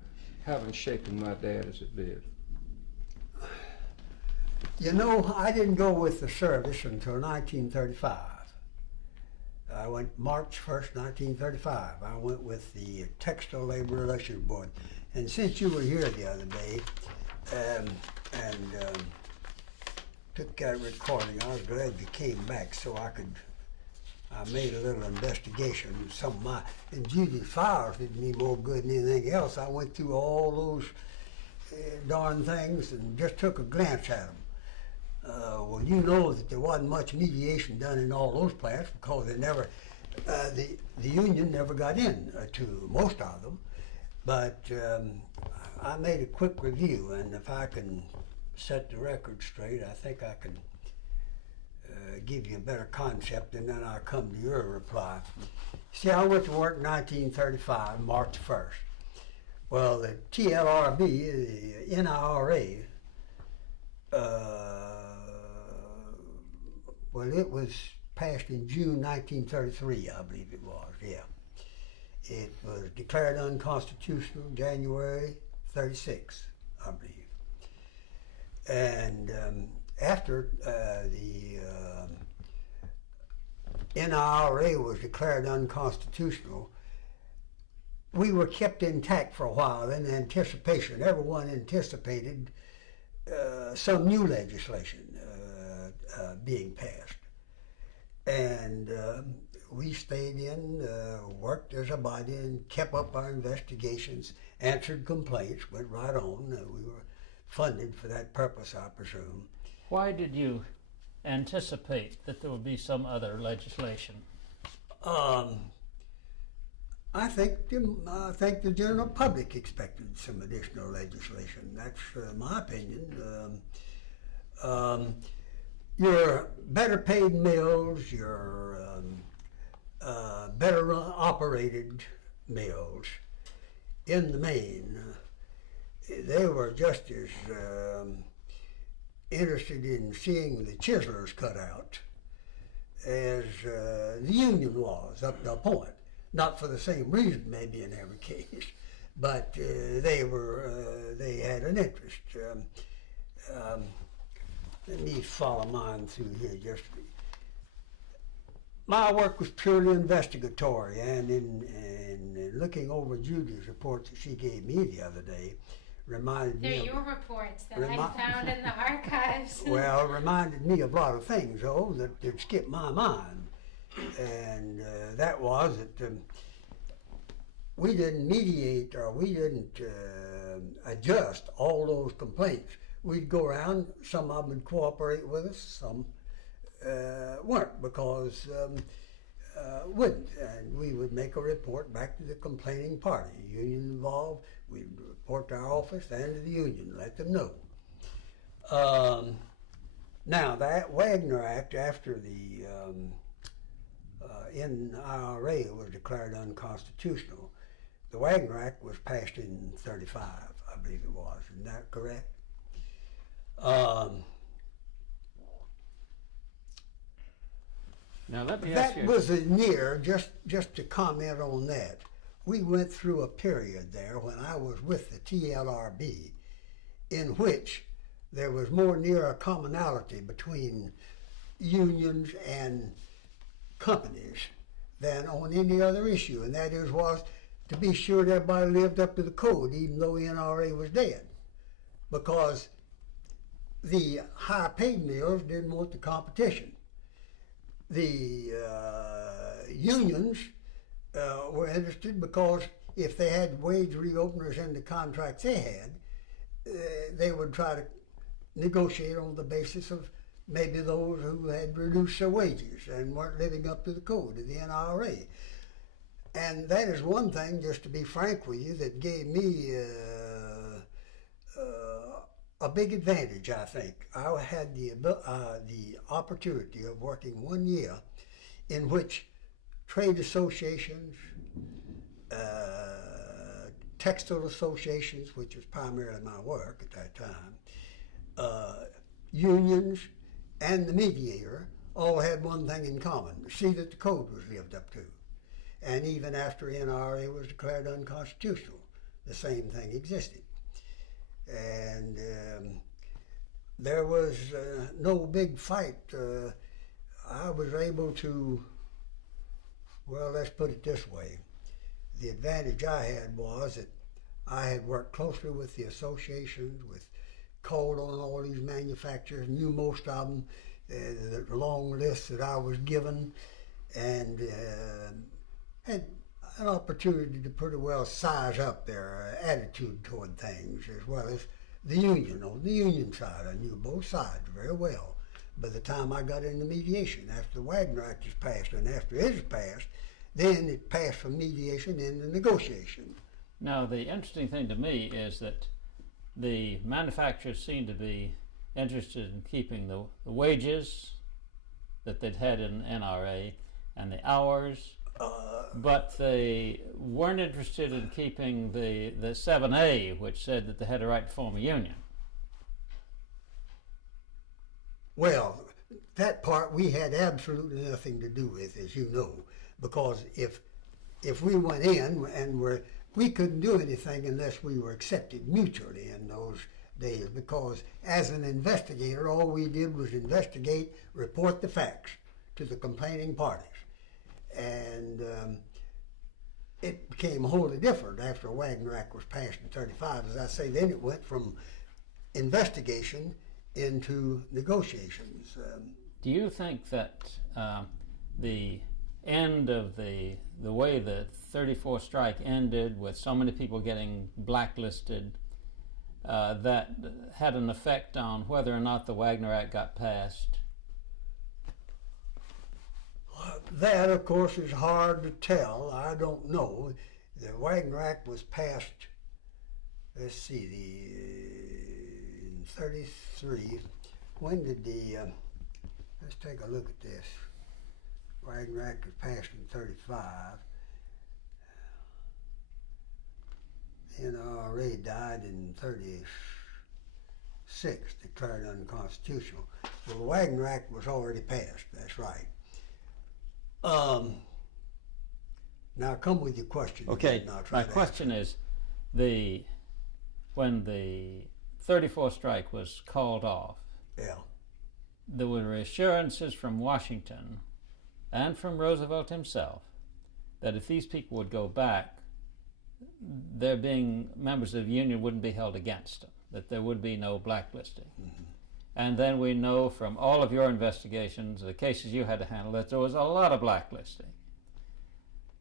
have in shaping my dad as it did? You know, I didn't go with the service until 1935. I went March 1st, 1935. I went with the Textile Labor Relations Board. And since you were here the other day and took that recording, I was glad you came back so I made a little investigation. Some of my, and Judy's files did me more good than anything else. I went through all those darn things and just took a glance at them. Well, you know that there wasn't much mediation done in all those plants because they never, the union never got in to most of them. But I made a quick review, and if I can set the record straight, I think I can give you a better concept, and then I'll come to your reply. See, I went to work in 1935, March 1st. Well, the TLRB, the NIRA, well, it was passed in June 1933, I believe it was, yeah. It was declared unconstitutional January 36, I believe. And after the NIRA was declared unconstitutional, we were kept intact for a while in anticipation. Everyone anticipated some new legislation being passed. And we stayed in, worked as a body and kept up our investigations, answered complaints, went right on. We were funded for that purpose, I presume. Why did you anticipate that there would be some other legislation? I think the general public expected some additional legislation. That's my opinion. Your better paid mills, your better operated mills in the main, they were just as interested in seeing the chiselers cut out as the Union was up to a point. Not for the same reason, maybe in every case, but they had an interest. Let me follow mine through here just. My work was purely investigatory, and in looking over Judy's report that she gave me the other day, reminded They're me. your reports that I found in the archives. Well, reminded me of a lot of things, though, that skipped my mind, and that was that we didn't mediate or we didn't adjust all those complaints. We'd go around, some of them would cooperate with us, some weren't because wouldn't, and we would make a report back to the complaining party. Union involved, we'd report to our office and to the union, let them know. Now that Wagner Act, after the NRA was declared unconstitutional, the Wagner Act was passed in '35, I believe it was. Isn't that correct? Now let me ask That you. was a year, just to comment on that. We went through a period there when I was with the TLRB in which there was more near a commonality between unions and companies than on any other issue, and that was to be sure that everybody lived up to the code, even though the NRA was dead, because the high-paid mills didn't want the competition. The unions were interested because if they had wage reopeners in the contracts they had, they would try to negotiate on the basis of maybe those who had reduced their wages and weren't living up to the code of the NRA. And that is one thing, just to be frank with you, that gave me a big advantage, I think. I had the opportunity of working 1 year in which trade associations, textile associations, which was primarily my work at that time, unions, and the mediator all had one thing in common: to see that the code was lived up to. And even after NRA was declared unconstitutional, the same thing existed. And there was no big fight. I was able to, well, let's put it this way. The advantage I had was that I had worked closely with the associations, called on all these manufacturers, knew most of them, the long list that I was given, and had an opportunity to pretty well size up their attitude toward things, as well as the union. On the union side, I knew both sides very well. By the time I got into mediation, after the Wagner Act was passed, and after it was passed, then it passed from mediation into negotiation. Now, the interesting thing to me is that the manufacturers seem to be interested in keeping the wages that they'd had in NRA and the hours, but they weren't interested in keeping the 7A, which said that they had a right to form a union. Well, that part we had absolutely nothing to do with, as you know, because if we went in and we couldn't do anything unless we were accepted mutually in those days, because as an investigator, all we did was investigate, report the facts to the complaining parties. And it became wholly different after Wagner Act was passed in '35. As I say, then it went from investigation into negotiations. Do you think that the end of the way the 34 strike ended, with so many people getting blacklisted, that had an effect on whether or not the Wagner Act got passed? That, of course, is hard to tell. I don't know. The Wagner Act was passed, let's see, in '33. When did let's take a look at this. Wagner Act was passed in '35. NRA died in 36, declared unconstitutional. Well, the Wagner Act was already passed, that's right. Now come with your question. Okay, and I'll try my to question answer. is, when the 34th strike was called off, Yeah. there were assurances from Washington and from Roosevelt himself that if these people would go back, their being members of the Union wouldn't be held against them, that there would be no blacklisting. Mm-hmm. And then we know from all of your investigations, the cases you had to handle, that there was a lot of blacklisting.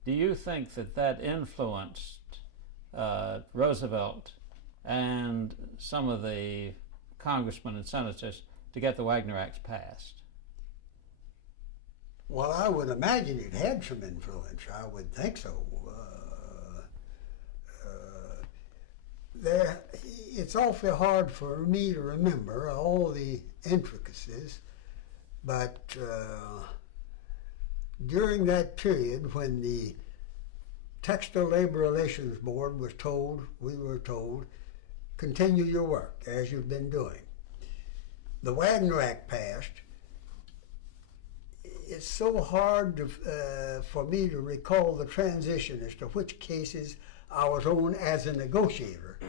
Do you think that influenced Roosevelt and some of the congressmen and senators to get the Wagner Act passed? Well, I would imagine it had some influence. I would think so. It's awfully hard for me to remember all the intricacies, but during that period when the Textile Labor Relations Board was told, we were told, continue your work as you've been doing. The Wagner Act passed. It's so hard for me to recall the transition as to which cases I was on as a negotiator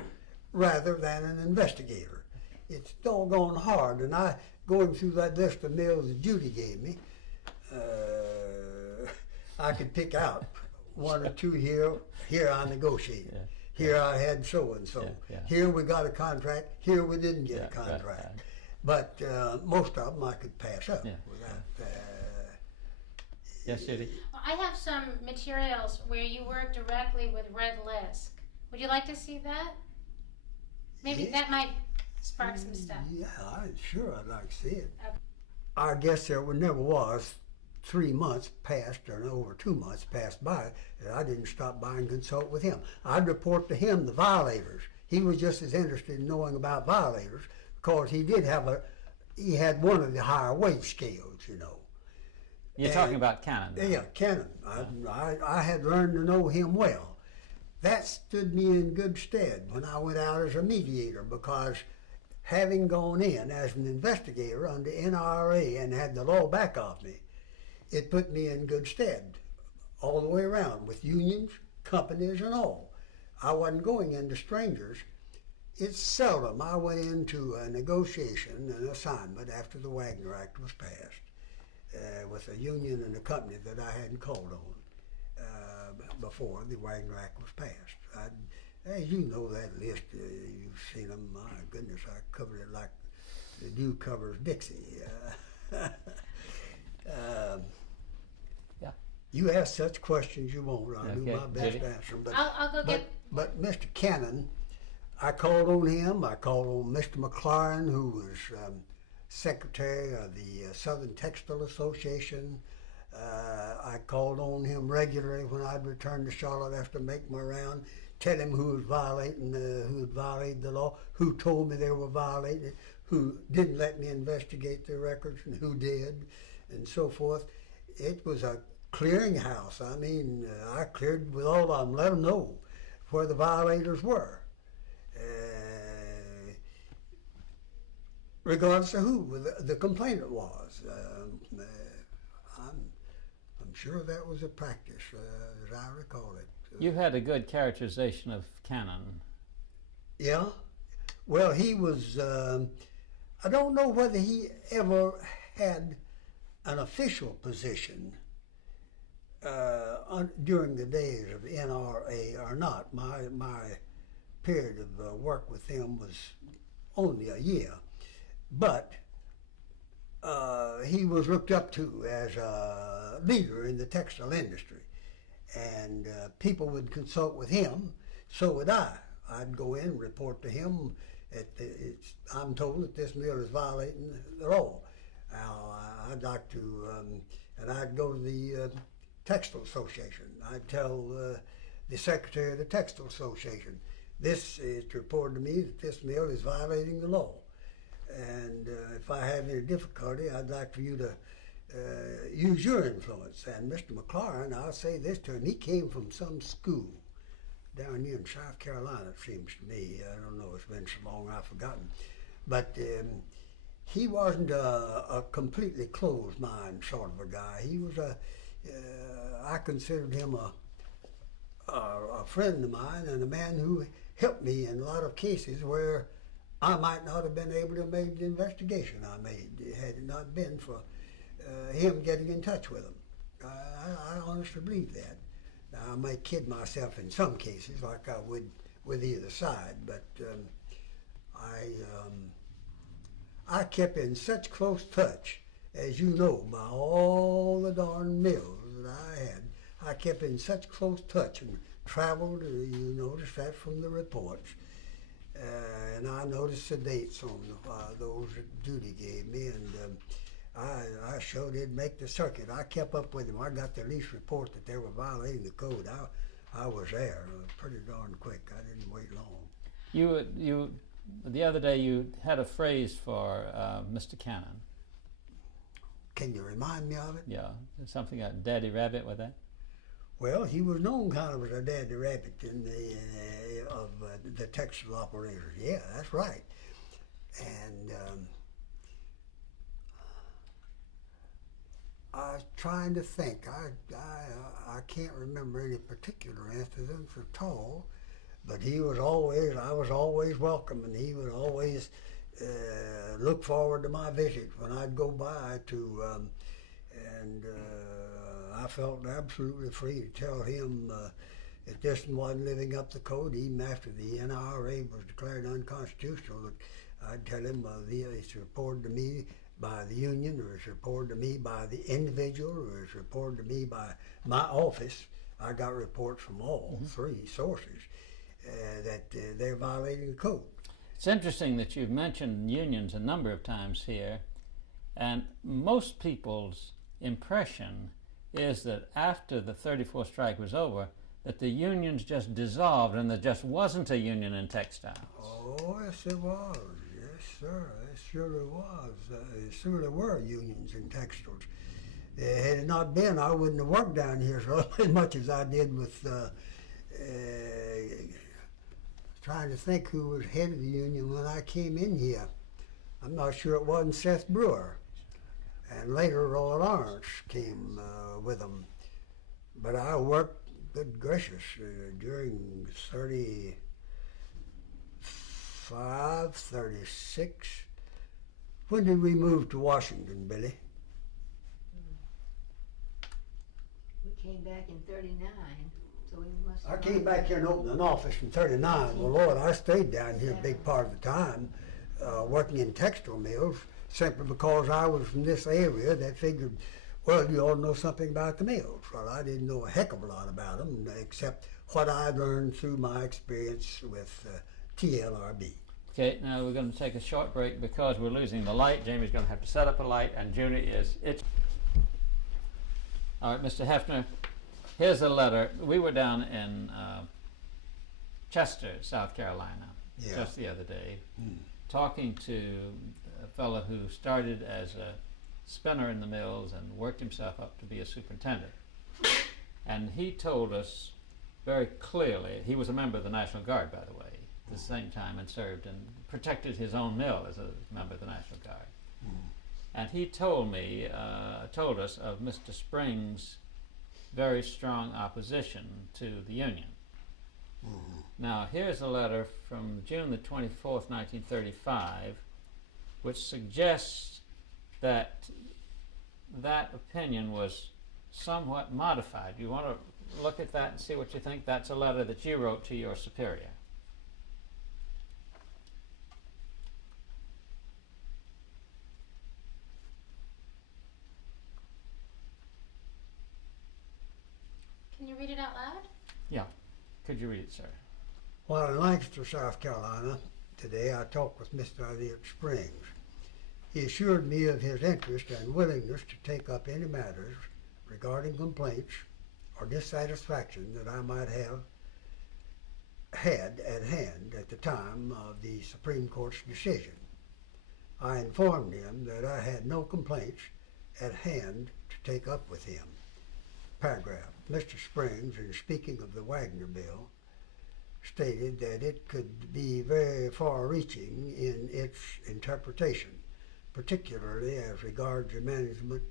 rather than an investigator. It's doggone hard, and going through that list of mills that Judy gave me, I could pick out one or two here. Here I negotiated. Yeah. Here I had so and so. Here we got a contract. Here we didn't get a contract. Right. But most of them I could pass up without. Yes, Judy? I have some materials where you work directly with Red Lisk. Would you like to see that? Maybe that might spark some stuff. Yeah, sure I'd like to see it. Okay. I guess there never was 3 months passed or over 2 months passed by that I didn't stop by and consult with him. I'd report to him the violators. He was just as interested in knowing about violators because he had one of the higher wage scales, you know. You're talking about Cannon now. Yeah, Cannon. I had learned to know him well. That stood me in good stead when I went out as a mediator because having gone in as an investigator under NRA and had the law back of me, it put me in good stead all the way around with unions, companies, and all. I wasn't going into strangers. It's seldom I went into a negotiation, an assignment after the Wagner Act was passed. With a union and a company that I hadn't called on before the Wagner Act was passed. As you know that list, you've seen them. My goodness, I covered it like the dew covers Dixie. You ask such questions you want. I'll do my best to answer them. I'll go get. But Mr. Cannon, I called on him. I called on Mr. McLaurin, who was secretary of the Southern Textile Association. I called on him regularly when I'd return to Charlotte after making my round, tell him who was violating, who had violated the law, who told me they were violating it, who didn't let me investigate their records, and who did, and so forth. It was a clearinghouse. I mean, I cleared with all of them, let them know where the violators were. Regardless of who the complainant was. I'm sure that was a practice, as I recall it. You had a good characterization of Cannon. Yeah? Well, he was, I don't know whether he ever had an official position during the days of NRA or not. My period of work with him was only a year. But he was looked up to as a leader in the textile industry. And people would consult with him, so would I. I'd go in and report to him, I'm told that this mill is violating the law. I'd like to, and I'd go to the Textile Association. I'd tell the secretary of the Textile Association, this is reported to me that this mill is violating the law. And if I have any difficulty, I'd like for you to use your influence. And Mr. McLaurin, I'll say this to him, he came from some school down here in South Carolina, it seems to me. I don't know, it's been so long I've forgotten. But he wasn't a completely closed mind sort of a guy. He was I considered him a friend of mine and a man who helped me in a lot of cases where I might not have been able to make the investigation I made had it not been for him getting in touch with him. I honestly believe that. Now, I may kid myself in some cases, like I would with either side, but I kept in such close touch, as you know, by all the darn mills that I had. I kept in such close touch and traveled, you notice that from the reports. And I noticed the dates on those that Judy gave me, and I sure did make the circuit. I kept up with them. I got the least report that they were violating the code. I was there pretty darn quick. I didn't wait long. The other day you had a phrase for Mr. Cannon. Can you remind me of it? Yeah, something like Daddy Rabbit with that? Well, he was known kind of as a daddy rabbit in of the textile operators. Yeah, that's right. And I was trying to think. I can't remember any particular incidents at all, but I was always welcome, and he would always look forward to my visit when I'd go by I felt absolutely free to tell him if this wasn't living up to code, even after the NRA was declared unconstitutional, that I'd tell him it's reported to me by the union, or it's reported to me by the individual, or it's reported to me by my office. I got reports from all three sources that they're violating the code. It's interesting that you've mentioned unions a number of times here, and most people's impression is that after the 34 strike was over, that the unions just dissolved and there just wasn't a union in textiles. Oh, yes, it was. Yes, sir. It surely was. There surely were unions in textiles. Had it not been, I wouldn't have worked down here so as much as I did with trying to think who was head of the union when I came in here. I'm not sure it wasn't Seth Brewer. And later, Roy Lawrence came with them. But I worked, good gracious, during 35, 36. When did we move to Washington, Billy? We came back in 39, so we must I came back here and opened an office in 39. Well, Lord, I stayed down here a big part of the time, working in textile mills, simply because I was from this area. They figured, well, you ought to know something about the mills. Well, I didn't know a heck of a lot about them, except what I learned through my experience with TLRB. Okay, now we're going to take a short break because we're losing the light. Jamie's going to have to set up a light, and Junie is itching. All right, Mr. Heafner, here's a letter. We were down in Chester, South Carolina, just the other day, talking to a fellow who started as a spinner in the mills and worked himself up to be a superintendent. And he told us very clearly, he was a member of the National Guard, by the way, at the same time, and served and protected his own mill as a member of the National Guard. And he told us of Mr. Spring's very strong opposition to the Union. Now, here's a letter from June the 24th, 1935, which suggests that that opinion was somewhat modified. You want to look at that and see what you think? That's a letter that you wrote to your superior. Can you read it out loud? Yeah. Could you read it, sir? While in Lancaster, South Carolina, today I talked with Mr. Elliott Springs. He assured me of his interest and willingness to take up any matters regarding complaints or dissatisfaction that I might have had at hand at the time of the Supreme Court's decision. I informed him that I had no complaints at hand to take up with him. Paragraph. Mr. Springs, in speaking of the Wagner bill, stated that it could be very far-reaching in its interpretation, particularly as regards the management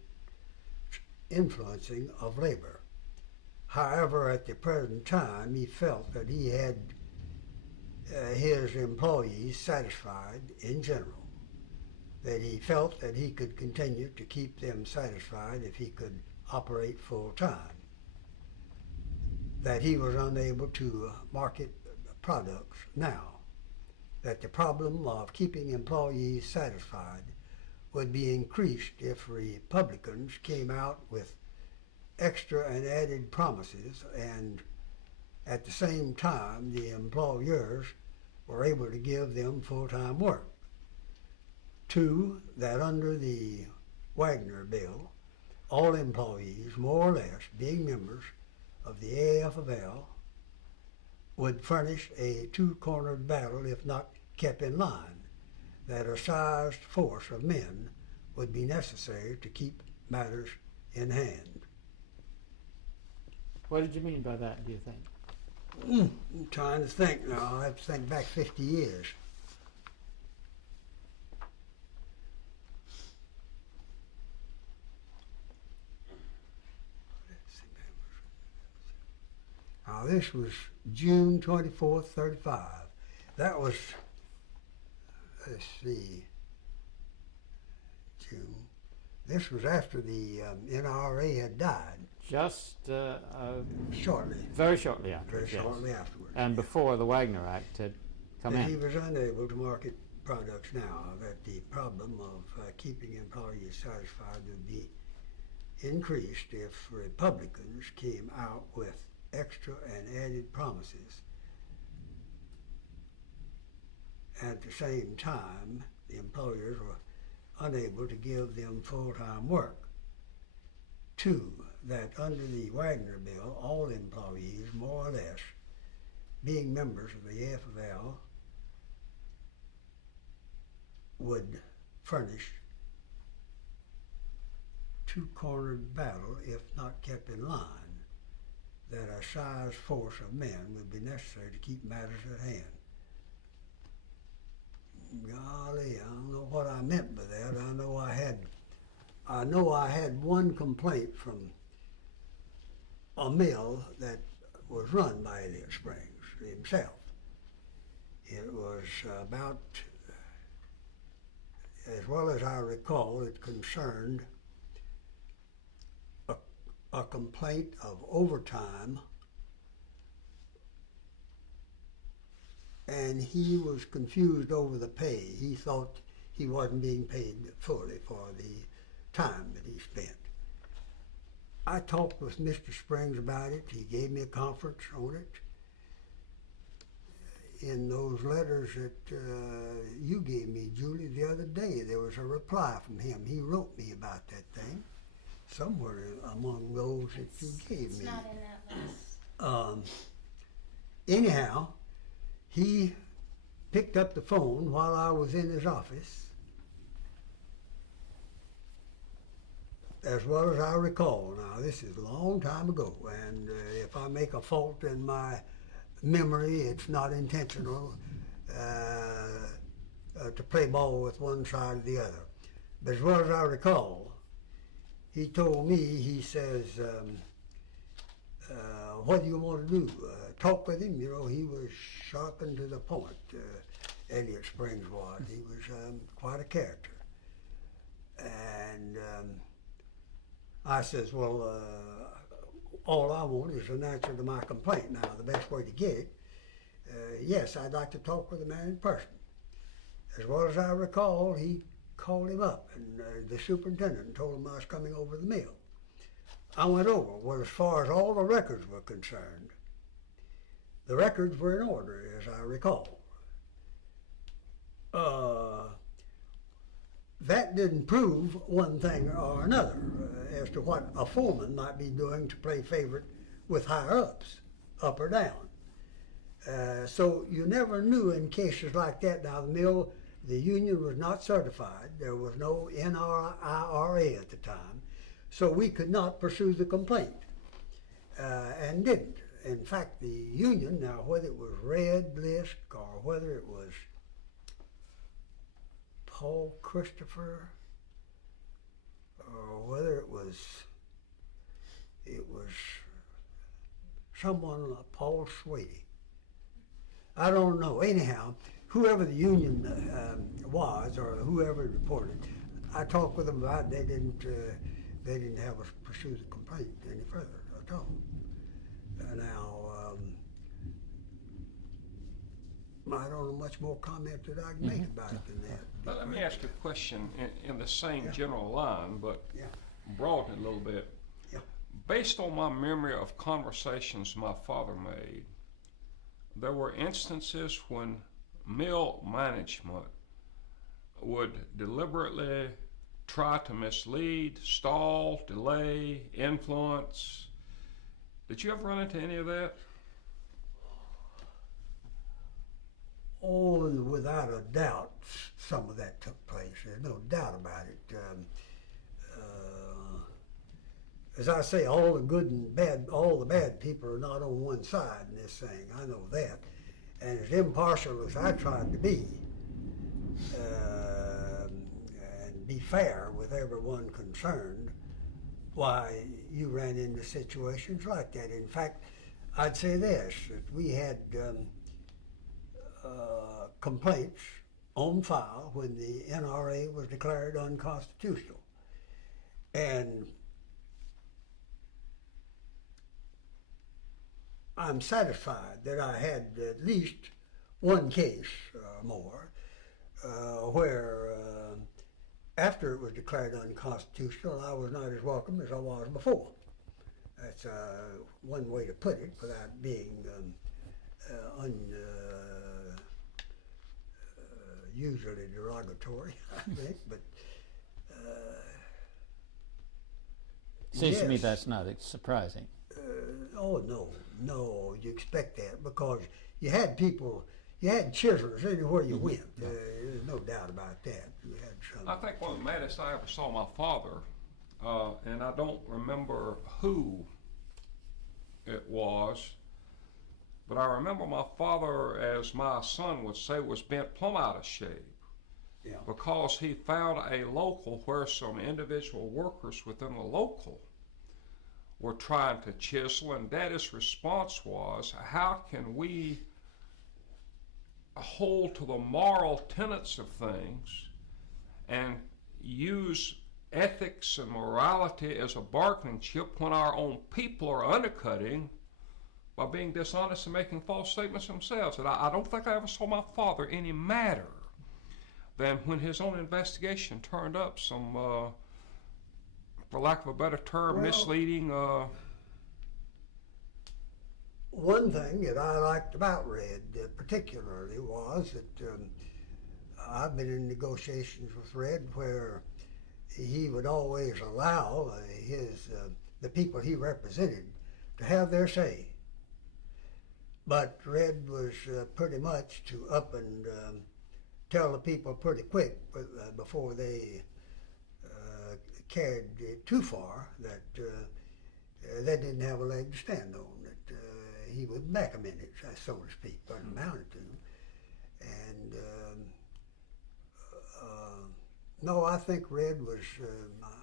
influencing of labor. However, at the present time, he felt that he had his employees satisfied in general, that he felt that he could continue to keep them satisfied if he could operate full-time, that he was unable to market products now, that the problem of keeping employees satisfied would be increased if Republicans came out with extra and added promises, and at the same time the employers were able to give them full-time work. 2, that under the Wagner bill, all employees, more or less, being members of the AFL, would furnish a two-cornered battle if not kept in line, that a sized force of men would be necessary to keep matters in hand. What did you mean by that, do you think? I'm trying to think now. I have to think back 50 years. Now this was June 24th, 35. That was, let's see, June. This was after the NRA had died. Just Shortly. very shortly afterwards. Very shortly afterwards. And before the Wagner Act had come That he in. was unable to market products now, that the problem of keeping employees satisfied would be increased if Republicans came out with extra and added promises. At the same time, the employers were unable to give them full-time work. 2, that under the Wagner bill, all employees, more or less, being members of the AFL, would furnish two-cornered battle if not kept in line, that a sized force of men would be necessary to keep matters at hand. Golly, I don't know what I meant by that. I know I had one complaint from a mill that was run by Elliott Springs himself. It was about, as well as I recall, it concerned a complaint of overtime, and he was confused over the pay. He thought he wasn't being paid fully for the time that he spent. I talked with Mr. Springs about it. He gave me a conference on it. In those letters that you gave me, Julie, the other day, there was a reply from him. He wrote me about that thing, somewhere among those that you gave It's me. not in that list. Anyhow, he picked up the phone while I was in his office, as well as I recall. Now, this is a long time ago, and if I make a fault in my memory, it's not intentional to play ball with one side or the other. But as well as I recall, he told me, he says, what do you want to do? Talk with him? You know, he was sharp and to the point, Elliott Springs was. He was quite a character. And I says, well, all I want is an answer to my complaint. Now, the best way to get it, yes, I'd like to talk with the man in person. As well as I recall, he called him up, and the superintendent told him I was coming over to the mill. I went over. Well, as far as all the records were concerned, the records were in order, as I recall. That didn't prove one thing or another as to what a foreman might be doing to play favorite with higher-ups, up or down. So you never knew in cases like that. Now, the mill, the union was not certified. There was no NRIRA at the time. So we could not pursue the complaint, and didn't. in fact, the union, now whether it was Red, Lisk, or whether it was Paul Christopher, or whether it was someone like Paul Swady. I don't know. Anyhow, whoever the union was, or whoever reported, I talked with them about it. They didn't have us pursue the complaint any further at all. Now, I don't know much more comment that I can make about it than that. But let me ask you a question in the same Yeah. general line, but Yeah. broaden it a little bit. Yeah. Based on my memory of conversations my father made, there were instances when mill management would deliberately try to mislead, stall, delay, influence. Did you ever run into any of that? Oh, and without a doubt, some of that took place. There's no doubt about it. As I say, all the good and bad, all the bad people are not on one side in this thing. I know that. And as impartial as I tried to be, and be fair with everyone concerned, why, you ran into situations like that. In fact, I'd say this, that we had complaints on file when the NRA was declared unconstitutional. And I'm satisfied that I had at least one case more where after it was declared unconstitutional, I was not as welcome as I was before. That's one way to put it without being usually derogatory, I think, but Seems to me yes. that's not surprising. Oh, no, you expect that because you had people, you had chiselers anywhere you went. There's no doubt about that. You had some. I think one of the maddest I ever saw my father, and I don't remember who it was, but I remember my father, as my son would say, was bent plumb out of shape. Yeah. Because he found a local where some individual workers within the local were trying to chisel, and Daddy's response was, how can we hold to the moral tenets of things and use ethics and morality as a bargaining chip when our own people are undercutting by being dishonest and making false statements themselves? And I don't think I ever saw my father any madder than when his own investigation turned up some, for lack of a better term, Well, misleading. One thing that I liked about Red particularly was that I've been in negotiations with Red where he would always allow the people he represented to have their say. But Red was pretty much to up and tell the people pretty quick before they carried it too far that they didn't have a leg to stand on, that he would back them in it, so to speak, but amounted to. And no, I think Red was,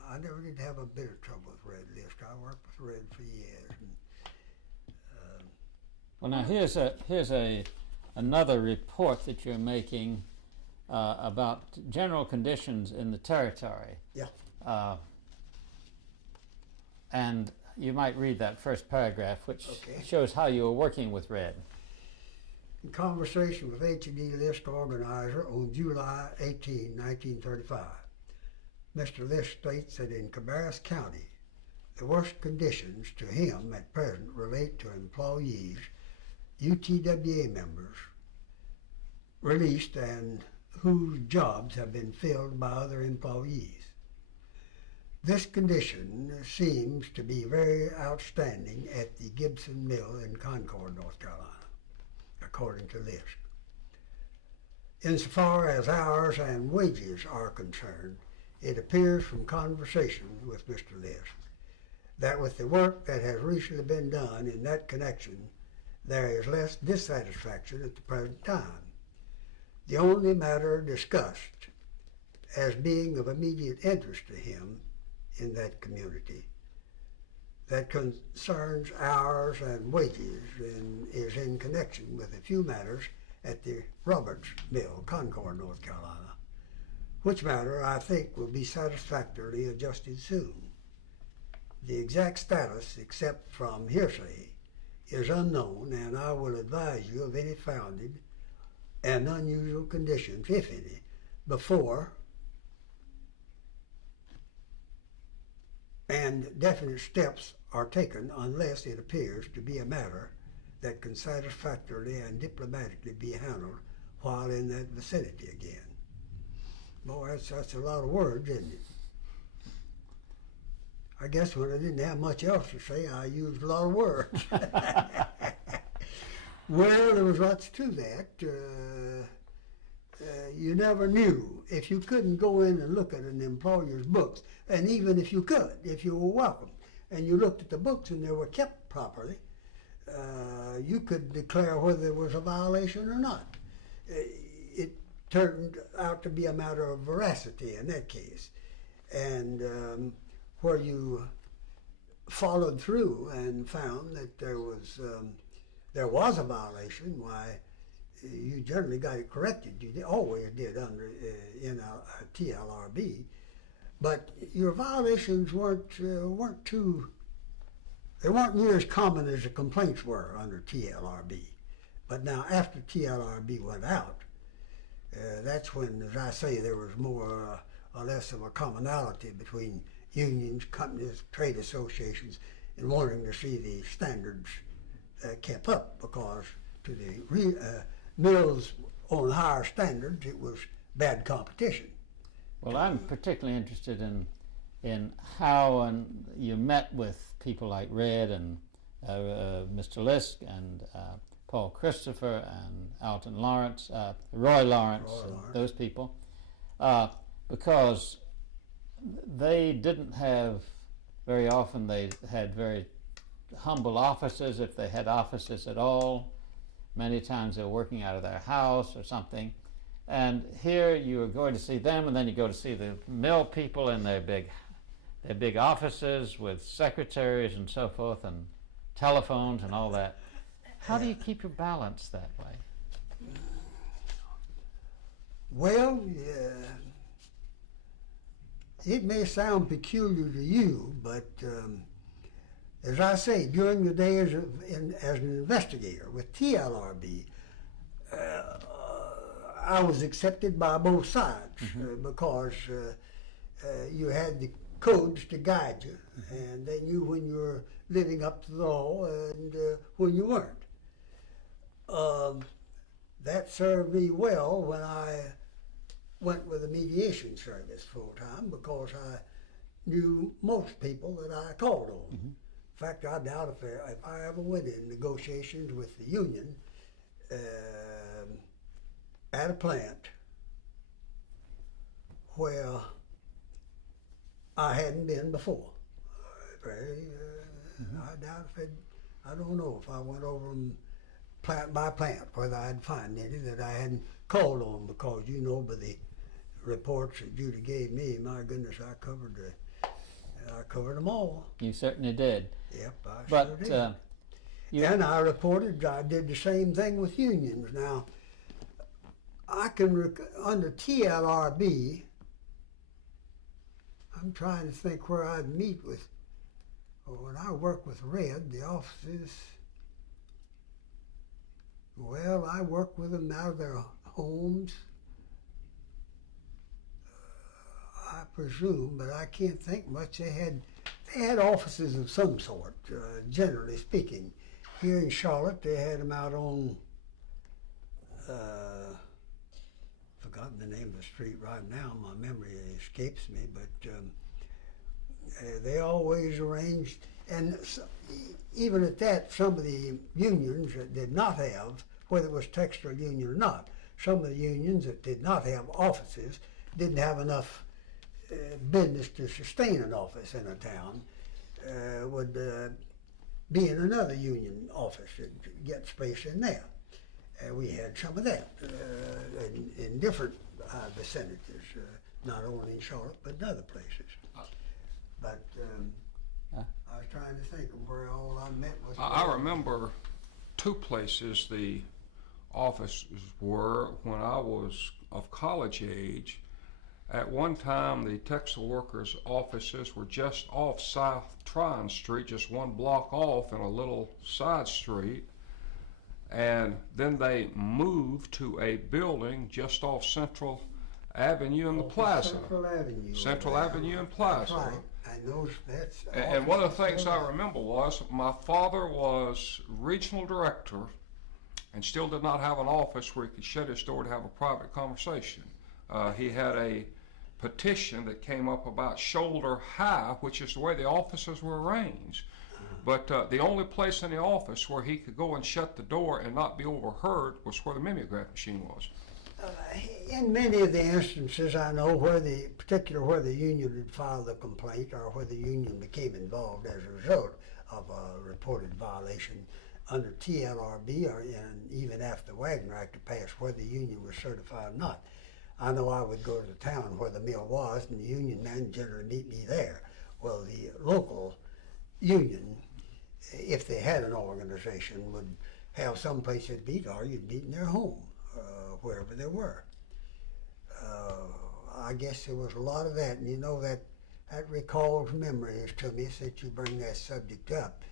I never did have a bit of trouble with Red Lisk. I worked with Red for years. And, Well, now here's another report that you're making about general conditions in the territory. Yeah. And you might read that first paragraph, which Okay. shows how you were working with Red. In conversation with H.D. Lisk organizer on July 18, 1935, Mr. Lisk states that in Cabarrus County, the worst conditions to him at present relate to employees, UTWA members, released and whose jobs have been filled by other employees. This condition seems to be very outstanding at the Gibson Mill in Concord, North Carolina, according to Lisk. Insofar as hours and wages are concerned, it appears from conversation with Mr. Lisk that with the work that has recently been done in that connection, there is less dissatisfaction at the present time. The only matter discussed as being of immediate interest to him in that community that concerns hours and wages and is in connection with a few matters at the Roberts Mill, Concord, North Carolina, which matter I think will be satisfactorily adjusted soon. The exact status, except from hearsay, is unknown, and I will advise you of any founded and unusual conditions, if any, before and definite steps are taken unless it appears to be a matter that can satisfactorily and diplomatically be handled while in that vicinity again. Boy, that's a lot of words, isn't it? I guess when I didn't have much else to say, I used a lot of words. Well, there was lots to that. You never knew if you couldn't go in and look at an employer's books, and even if you could, if you were welcome, and you looked at the books and they were kept properly, you could declare whether there was a violation or not. It turned out to be a matter of veracity in that case, and where you followed through and found that there was a violation, why, you generally got it corrected. You always did under TLRB, but your violations weren't near as common as the complaints were under TLRB. But now after TLRB went out, that's when, as I say, there was more or less of a commonality between unions, companies, trade associations, in wanting to see the standards kept up, because to the mills on higher standards, it was bad competition. Well, I'm particularly interested in how you met with people like Red and Mr. Lisk and Paul Christopher and Alton Lawrence, Roy Lawrence, those people, because they didn't have, very often they had very humble offices, if they had offices at all. Many times they were working out of their house or something. And here you were going to see them, and then you go to see the mill people in their big offices with secretaries and so forth and telephones and all that. How do you keep your balance that way? Well, it may sound peculiar to you, but as I say, during the days as an investigator with TLRB, I was accepted by both sides, because you had the codes to guide you, and they knew when you were living up to the law and when you weren't. That served me well when I went with the mediation service full time, because I knew most people that I called on. In fact, I doubt if I ever went in negotiations with the union at a plant where I hadn't been before. I doubt I don't know if I went over them plant by plant, whether I'd find any that I hadn't called on, because by the reports that Judy gave me, my goodness, I covered them all. You certainly did. Yep, I sure did. And I reported, I did the same thing with unions. Now, I can, under TLRB, I'm trying to think where I'd meet with, when I worked with Red, the offices, well, I worked with them out of their homes, I presume, but I can't think much. They had offices of some sort, generally speaking. Here in Charlotte, they had them out on, forgotten the name of the street right now, my memory escapes me, but they always arranged, and even at that, some of the unions that did not have, whether it was textile union or not, some of the unions that did not have offices didn't have enough business to sustain an office in a town. would be in another union office and get space in there. We had some of that in different vicinities, not only in Charlotte, but in other places. But I was trying to think of where all I met was. I remember two places the offices were when I was of college age. At one time, the textile workers' offices were just off South Tryon Street, just one block off in a little side street. And then they moved to a building just off Central Avenue in the Plaza. Central Avenue. Central Avenue and Plaza. That's right. I know that's. And one of the things I remember was my father was regional director and still did not have an office where he could shut his door to have a private conversation. He had a petition that came up about shoulder high, which is the way the offices were arranged. But the only place in the office where he could go and shut the door and not be overheard was where the mimeograph machine was. In many of the instances, I know where the union had filed a complaint or where the union became involved as a result of a reported violation under TLRB and even after the Wagner Act had passed, whether the union was certified or not. I know I would go to the town where the mill was, and the union man generally meet me there. Well, the local union, if they had an organization, would have some place to meet, or you'd meet in their home, wherever they were. I guess there was a lot of that, and you know that recalls memories to me since you bring that subject up.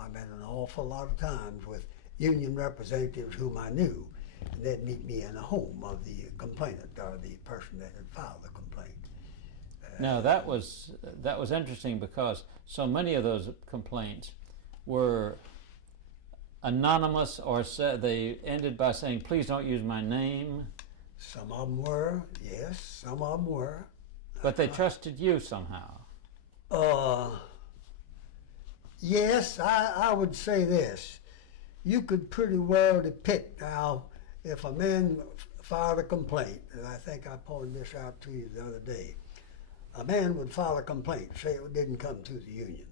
I've been an awful lot of times with union representatives whom I knew, and they'd meet me in the home of the complainant or the person that had filed the complaint. Now that was interesting because so many of those complaints were anonymous, or they ended by saying, "Please don't use my name." Some of them were, yes. Some of them were. But they trusted you somehow. Yes, I would say this. You could pretty well depict now if a man filed a complaint, and I think I pointed this out to you the other day. A man would file a complaint, say it didn't come to the union.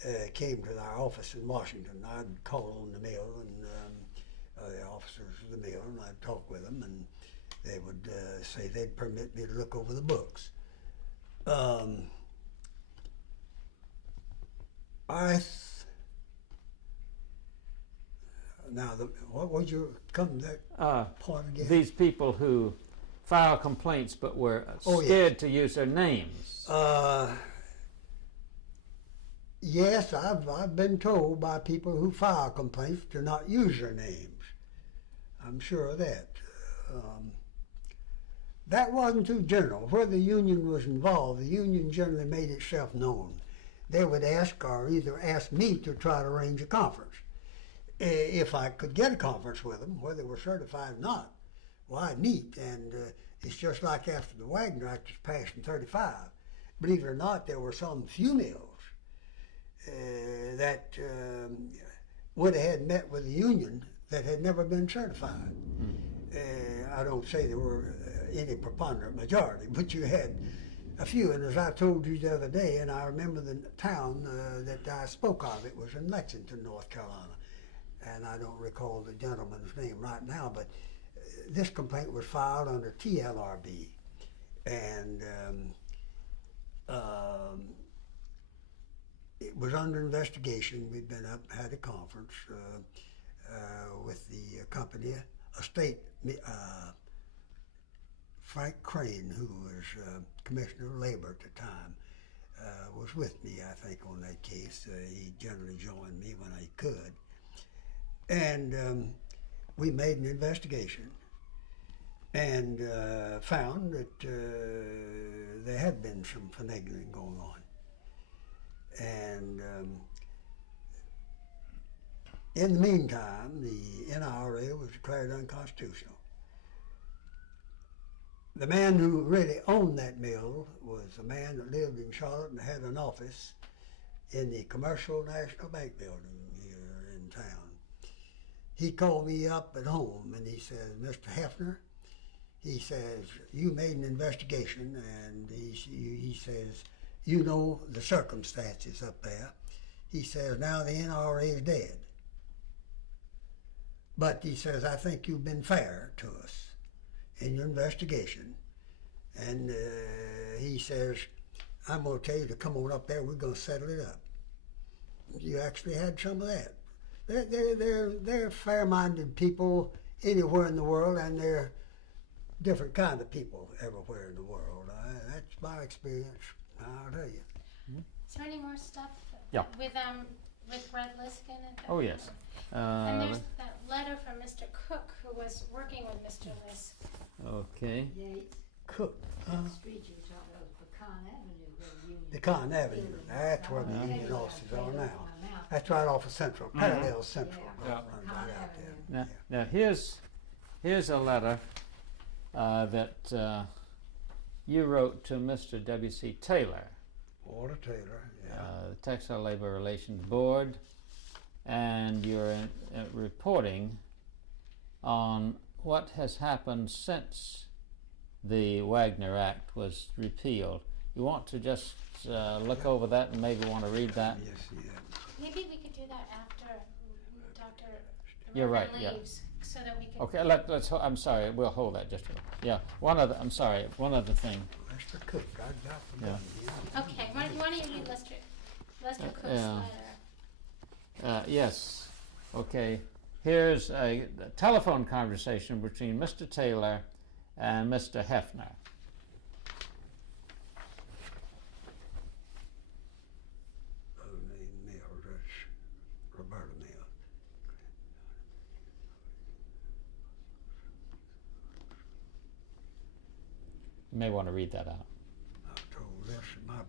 It came to our office in Washington. I'd call on the mill and the officers of the mill, and I'd talk with them, and they would say they'd permit me to look over the books. What was your come to that point again? These people who file complaints but were scared to use their names. Yes, I've been told by people who file complaints to not use their names. I'm sure of that. That wasn't too general. Where the union was involved, the union generally made itself known. They would ask or either ask me to try to arrange a conference. If I could get a conference with them, whether they were certified or not, well, I'd meet. And it's just like after the Wagner Act was passed in '35. Believe it or not, there were some few mills that would have had met with the union that had never been certified. I don't say there were any preponderant majority, but you had a few. And as I told you the other day, and I remember the town that I spoke of, it was in Lexington, North Carolina. And I don't recall the gentleman's name right now, but this complaint was filed under TLRB. And it was under investigation. We'd been up, had a conference with the company, Frank Crane, who was Commissioner of Labor at the time, was with me, I think, on that case. He generally joined me when he could. And we made an investigation and found that there had been some finagling going on. And in the meantime, the NRA was declared unconstitutional. The man who really owned that mill was a man that lived in Charlotte and had an office in the Commercial National Bank building here in town. He called me up at home and he says, "Mr. Heafner," he says, "you made an investigation," and he says, you know the circumstances up there. He says, now the NRA is dead. But he says, I think you've been fair to us in your investigation. And he says, I'm going to tell you to come on up there, we're going to settle it up. You actually had some of that. They're fair-minded people anywhere in the world, and they're different kind of people everywhere in the world. That's my experience, I'll tell you. Is there any more stuff Yeah. with Red Lisk in it? Oh, yes. And there's that letter from Mr. Cook, who was working with Mr. Lisk. Okay. Yates, Cook, the street you were talking about was Pecan Avenue, where the Union. Pecan Avenue, that's where the Union offices are now. That's right off of Central, parallel Central. Yeah. Runs right out there. Now here's a letter that you wrote to Mr. W.C. Taylor, Walter Taylor, yeah. the Textile Labor Relations Board, and you're reporting on what has happened since the Wagner Act was repealed. You want to just look over that and maybe want to read that? Yes, yeah. Maybe we could do that after Dr. You're right, Murphy yeah. leaves, so that we can. Okay, let's. I'm sorry. We'll hold that just. Yeah. One other thing. Mr. Cook, I got the Yeah. money, yeah. Okay, why don't you read Lester Cook's Yeah. letter? Yes. Okay. Here's a telephone conversation between Mr. Taylor and Mr. Heafner. Name Mills, that's Roberta Mills. You may want to read that out. I told this, my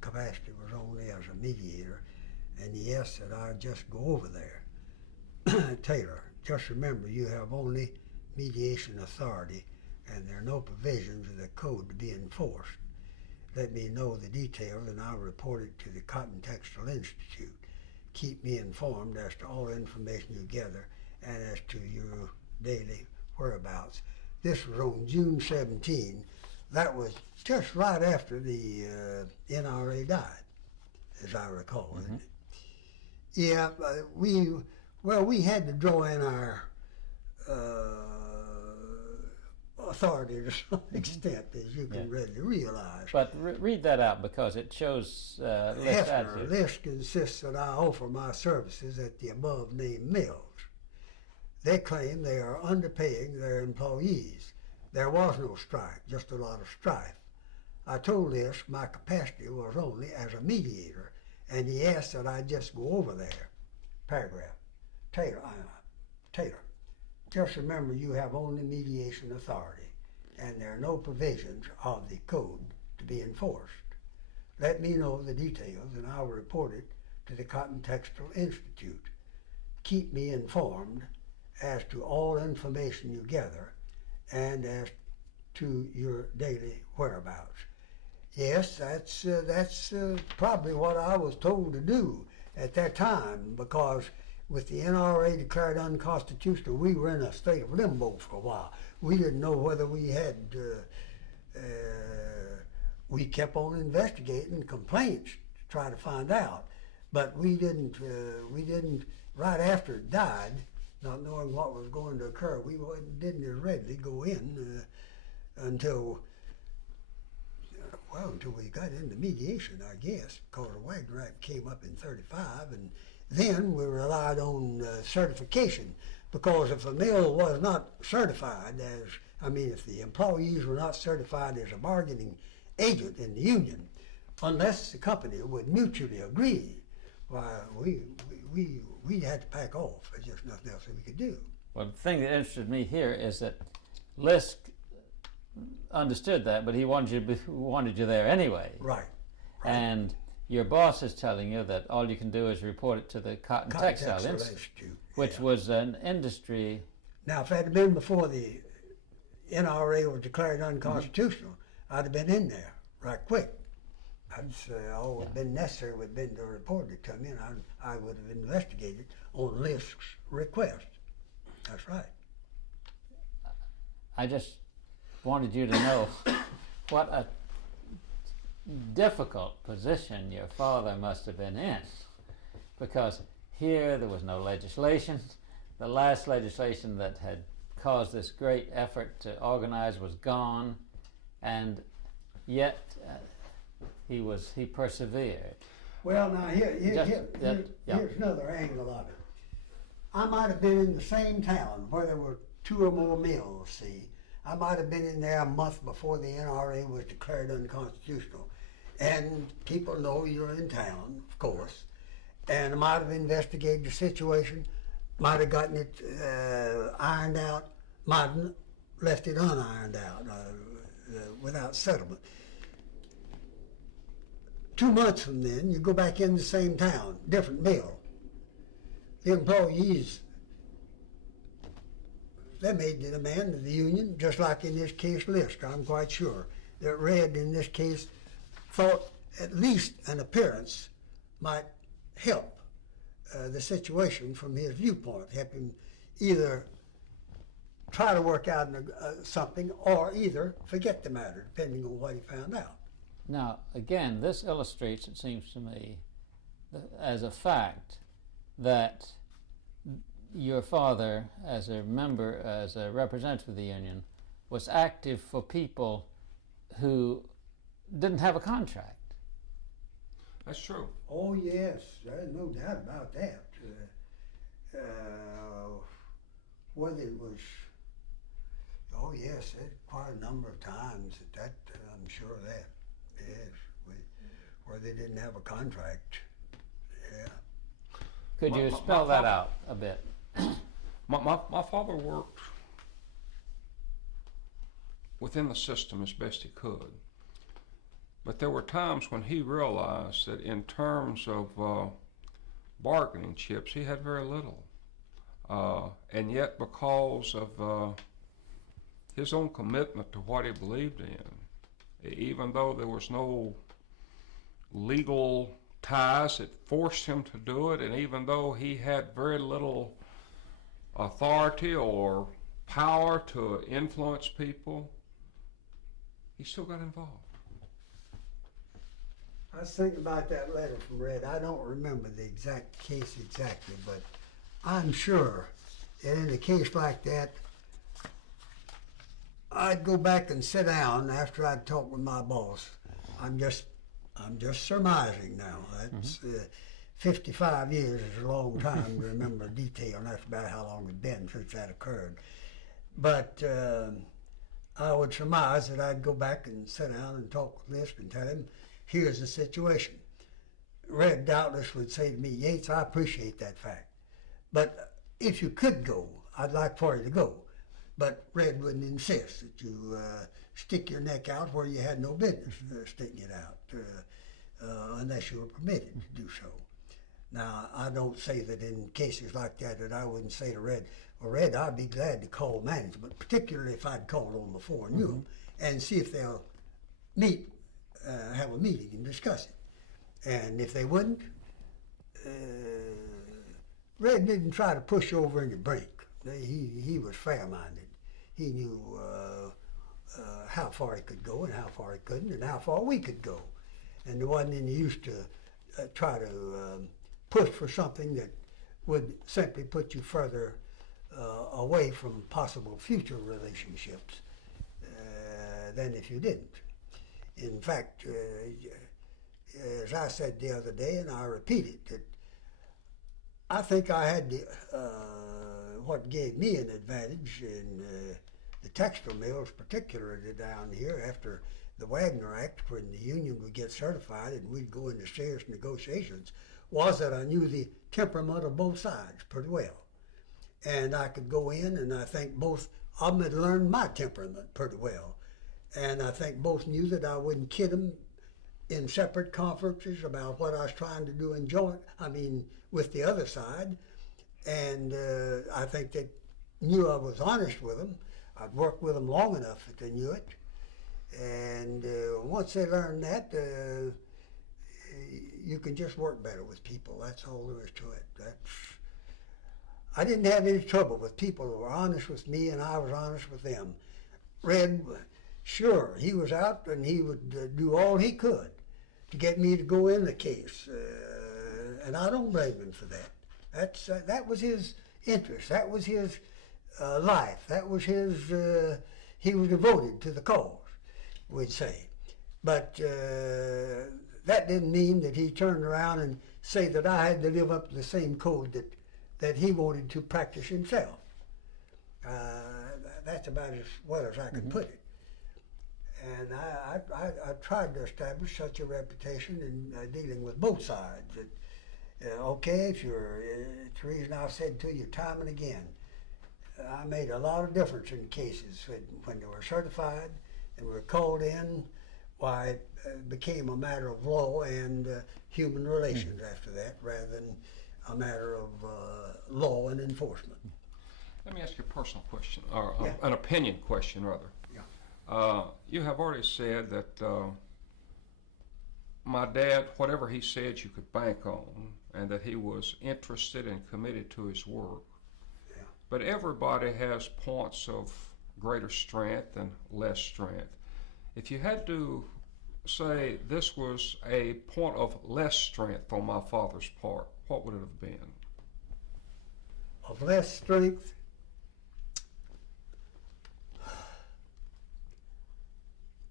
capacity was only as a mediator, and he asked that I just go over there. Taylor, just remember you have only mediation authority, and there are no provisions of the code to be enforced. Let me know the details, and I'll report it to the Cotton Textile Institute. Keep me informed as to all information you gather and as to your daily whereabouts. This was on June 17. That was just right after the NRA died, as I recall. Mm-hmm. Isn't it? Yeah, we had to draw in our authority to some extent, as you can readily realize. But read that out because it shows Lisk's Heafner, attitude. Lisk insists that I offer my services at the above named mills. They claim they are underpaying their employees. There was no strike, just a lot of strife. I told Lisk my capacity was only as a mediator, and he asked that I just go over there. Paragraph. Taylor, just remember you have only mediation authority, and there are no provisions of the code to be enforced. Let me know the details, and I'll report it to the Cotton Textile Institute. Keep me informed as to all information you gather and as to your daily whereabouts. Yes, that's probably what I was told to do at that time, because with the NRA declared unconstitutional, we were in a state of limbo for a while. We didn't know whether we had, we kept on investigating complaints to try to find out, but we didn't, right after it died, not knowing what was going to occur, we didn't as readily go in until we got into mediation, I guess, because the Wagner Act came up in '35, and then we relied on certification, because if a mill was not certified if the employees were not certified as a bargaining agent in the union, unless the company would mutually agree, why, we had to back off. There's just nothing else that we could do. Well, the thing that interested me here is that Lisk understood that, but he wanted you there anyway. Right. And your boss is telling you that all you can do is report it to the Cotton Textile Institute, which was an industry. Now, if it had been before the NRA was declared unconstitutional, I'd have been in there right quick. All would have been necessary would have been to report it to me, and I would have investigated on Lisk's request. That's right. I just wanted you to know what difficult position your father must have been in, because here there was no legislation. The last legislation that had caused this great effort to organize was gone, and yet he persevered. Well, now Yeah. here's another angle of it. I might have been in the same town where there were 2 or more mills, see. I might have been in there a month before the NRA was declared unconstitutional. And people know you're in town, of course. And I might have investigated the situation, might have gotten it ironed out, might have left it unironed out without settlement. 2 months from then, you go back in the same town, different mill. The employees, they made the demand of the union, just like in this case Lisk, I'm quite sure. That Red, in this case, thought at least an appearance might help the situation from his viewpoint, help him either try to work out something or either forget the matter, depending on what he found out. Now, again, this illustrates, it seems to me, as a fact, that your father, as a member, as a representative of the union, was active for people who didn't have a contract. That's true. Oh yes, there's no doubt about that. Whether it was, oh yes, quite a number of times that I'm sure of that. Yes, where they didn't have a contract. Yeah. Could you spell that out a bit? My father worked within the system as best he could. But there were times when he realized that in terms of bargaining chips, he had very little. And yet, because of his own commitment to what he believed in, even though there was no legal ties that forced him to do it, and even though he had very little authority or power to influence people, he still got involved. I was thinking about that letter from Red. I don't remember the exact case exactly, but I'm sure that in a case like that, I'd go back and sit down after I'd talked with my boss. I'm just surmising now. That's 55 years is a long time to remember detail, and that's about how long it's been since that occurred. But I would surmise that I'd go back and sit down and talk with Lisk and tell him, here's the situation. Red doubtless would say to me, Yates, I appreciate that fact. But if you could go, I'd like for you to go. But Red wouldn't insist that you stick your neck out where you had no business sticking it out, unless you were permitted to do so. Now, I don't say that in cases like that I wouldn't say to Red, well, Red, I'd be glad to call management, particularly if I'd called on before and knew them, and see if they'll meet, have a meeting and discuss it. And if they wouldn't, Red didn't try to push over any brink. He was fair-minded. He knew how far he could go and how far he couldn't and how far we could go. And there wasn't any use to try to push for something that would simply put you further away from possible future relationships than if you didn't. In fact, as I said the other day, and I repeat it, that I think I had what gave me an advantage in the textile mills, particularly down here after the Wagner Act, when the union would get certified and we'd go into serious negotiations, was that I knew the temperament of both sides pretty well. And I could go in, and I think both of them had learned my temperament pretty well. And I think both knew that I wouldn't kid them in separate conferences about what I was trying to do in joint, with the other side. And I think they knew I was honest with them. I'd worked with them long enough that they knew it. And once they learned that, you can just work better with people. That's all there is to it. I didn't have any trouble with people who were honest with me, and I was honest with them. Red, sure, he was out and he would do all he could to get me to go in the case, and I don't blame him for that. That was his interest. That was his life. That was his. He was devoted to the cause, we'd say. But that didn't mean that he turned around and say that I had to live up to the same code that he wanted to practice himself. That's about as well as I can put it. And I tried to establish such a reputation in dealing with both sides. That, okay, it's the reason I've said to you time and again, I made a lot of difference in cases when they were certified and were called in. Why, it became a matter of law and human relations after that, rather than a matter of law and enforcement. Let me ask you a personal question, or an opinion question, rather. Yeah. You have already said that my dad, whatever he said, you could bank on, and that he was interested and committed to his work. Yeah. But everybody has points of greater strength and less strength. If you had to say this was a point of less strength on my father's part, what would it have been? Of less strength?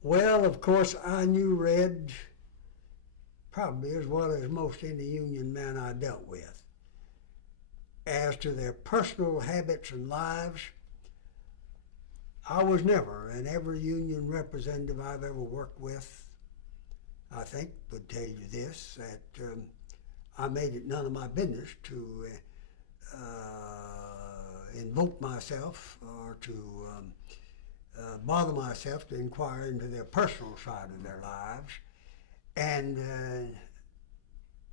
Well, of course, I knew Red probably as well as most any union man I dealt with. As to their personal habits and lives, I was never, and every union representative I've ever worked with, I think, would tell you this, that I made it none of my business to invoke myself or to bother myself to inquire into their personal side of their lives. And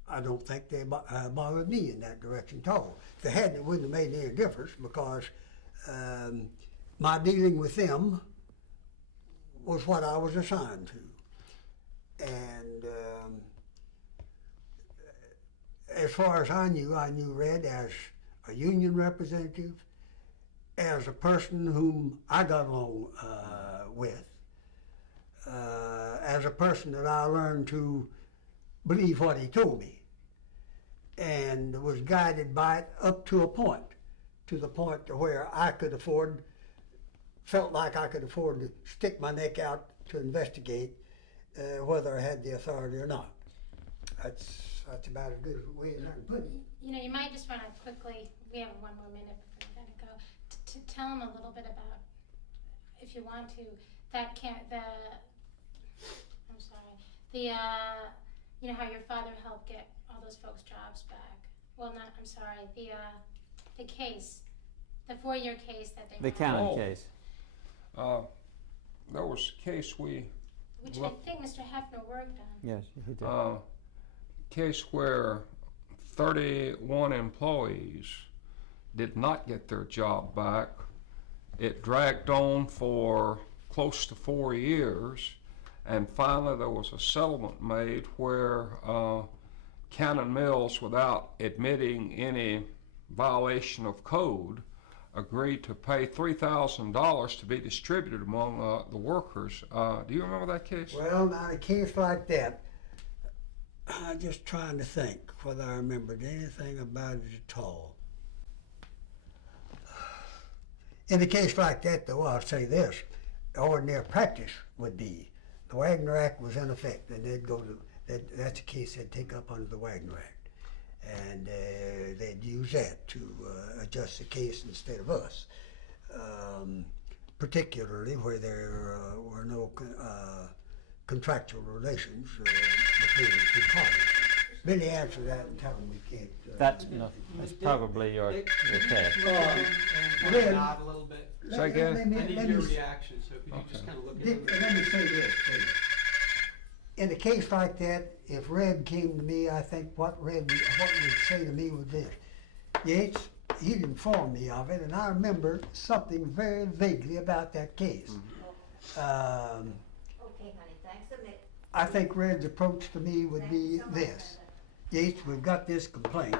I don't think they bothered me in that direction at all. If they hadn't, it wouldn't have made any difference, because my dealing with them was what I was assigned to. And as far as I knew Red as a union representative, as a person whom I got along with, as a person that I learned to believe what he told me, and was guided by it up to a point, to the point to where I felt like I could afford to stick my neck out to investigate whether I had the authority or not. That's about as good a way as I can put it. You know, you might just want to quickly, we have one more minute before we gotta go, to tell them a little bit about, if you want to, you know, how your father helped get all those folks' jobs back. Well, the case, the 4-year case that they The won. Cannon case. There was a case Which I think Mr. Heafner worked on. Yes, he did. case where 31 employees did not get their job back. It dragged on for close to 4 years, and finally there was a settlement made where Cannon Mills, without admitting any violation of code, agreed to pay $3,000 to be distributed among the workers. Do you remember that case? Well, now, in a case like that, I'm just trying to think whether I remembered anything about it at all. In a case like that, though, I'll say this. The ordinary practice would be the Wagner Act was in effect, and they'd go to, that's a case they'd take up under the Wagner Act. And they'd use that to adjust the case instead of us, particularly where there were no contractual relations between the two parties. Billy, answer that and tell them we can't. That's probably your case. Nod a little bit. Say again? I need your reaction, so if you just kind of look at it. Let me say this, please. In a case like that, if Red came to me, I think what Red would say to me was this: Yates, he'd inform me of it, and I remember something very vaguely about that case. Okay, honey, thanks a minute. I think Red's approach to me would be this: Yates, we've got this complaint.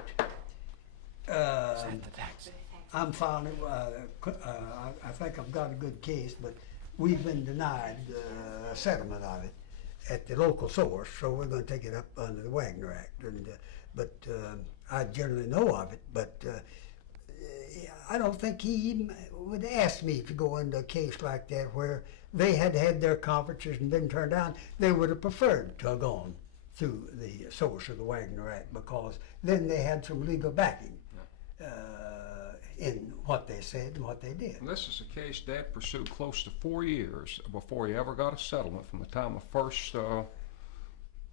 I'm filing it. I think I've got a good case, but we've been denied a settlement of it. at the local source, so we're going to take it up under the Wagner Act. And but I generally know of it, but I don't think he even would ask me to go into a case like that where they had had their conferences and been turned down. They would have preferred to have gone through the source of the Wagner Act, because then they had some legal backing in what they said and what they did. And this is a case Dad pursued close to 4 years before he ever got a settlement, from the time the first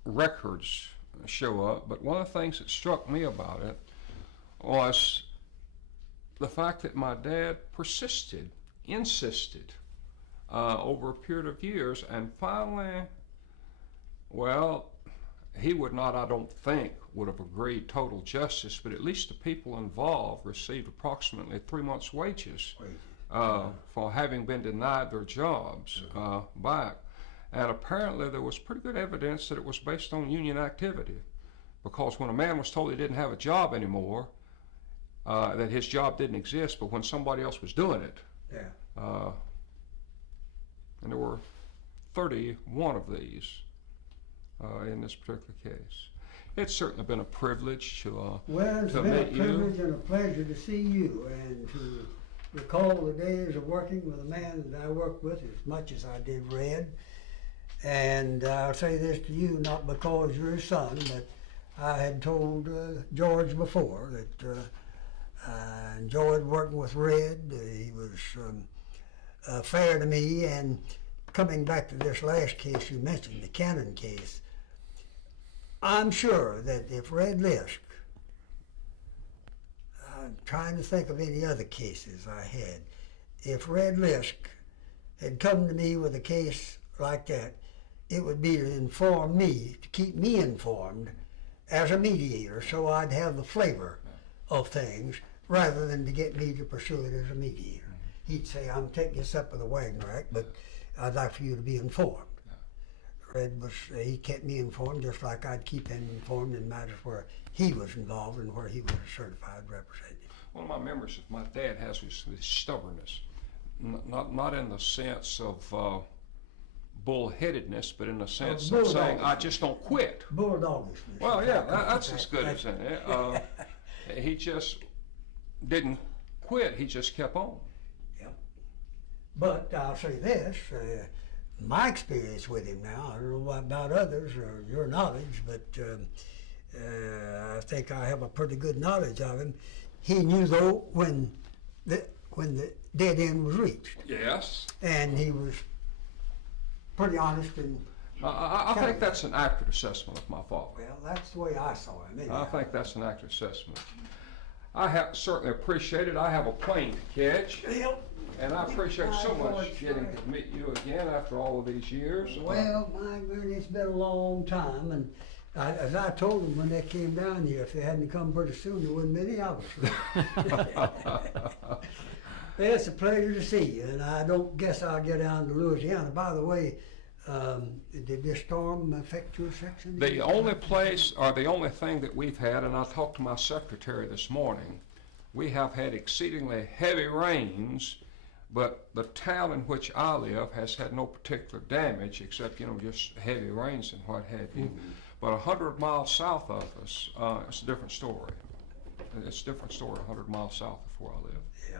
records show up. But one of the things that struck me about it was the fact that my dad insisted over a period of years, and finally, well, he would not, I don't think, would have agreed total justice, but at least the people involved received approximately 3 months' wages for having been denied their jobs back. And apparently there was pretty good evidence that it was based on union activity, because when a man was told he didn't have a job anymore, that his job didn't exist, but when somebody else was doing it, and there were 31 of these in this particular case. It's certainly been a privilege to Well, it's to been a meet you. privilege and a pleasure to see you, and to recall the days of working with a man that I worked with as much as I did Red. And I'll say this to you, not because you're his son, but I had told George before that I enjoyed working with Red. He was fair to me. And coming back to this last case you mentioned, the Cannon case, I'm sure that if Red Lisk, I'm trying to think of any other cases I had, if Red Lisk had come to me with a case like that, it would be to inform me, to keep me informed as a mediator, so I'd have the flavor of things rather than to get me to pursue it as a mediator. He'd say, I'm taking this up with the Wagner Act, but I'd like for you to be informed. Red was, he kept me informed just like I'd keep him informed in matters where he was involved and where he was a certified representative. One of my memories of my dad has was this stubbornness, not in the sense of bullheadedness, but in the sense of saying, I just don't quit. Bulldogishness. Well, yeah, that's as good as it. He just didn't quit, he just kept on. Yep. But I'll say this, my experience with him now, I don't know about others or your knowledge, but I think I have a pretty good knowledge of him. He knew though when the dead end was reached. Yes. And he was pretty honest and I think that's an accurate assessment of my father. well, that's the way I saw him. Anyhow. I think that's an accurate assessment. I have certainly appreciate it. I have a plane to catch, and I appreciate so much getting to meet you again after all of these years. Well, my goodness, it's been a long time, and as I told them when they came down here, if they hadn't come pretty soon, there wouldn't be any of us. It's a pleasure to see you, and I don't guess I'll get down to Louisiana. By the way, did this storm affect your section? The only place, or the only thing that we've had, and I talked to my secretary this morning, we have had exceedingly heavy rains, but the town in which I live has had no particular damage except, just heavy rains and what have you. Mm-hmm. But 100 miles south of us, it's a different story. It's a different story 100 miles south of where I live. Yeah.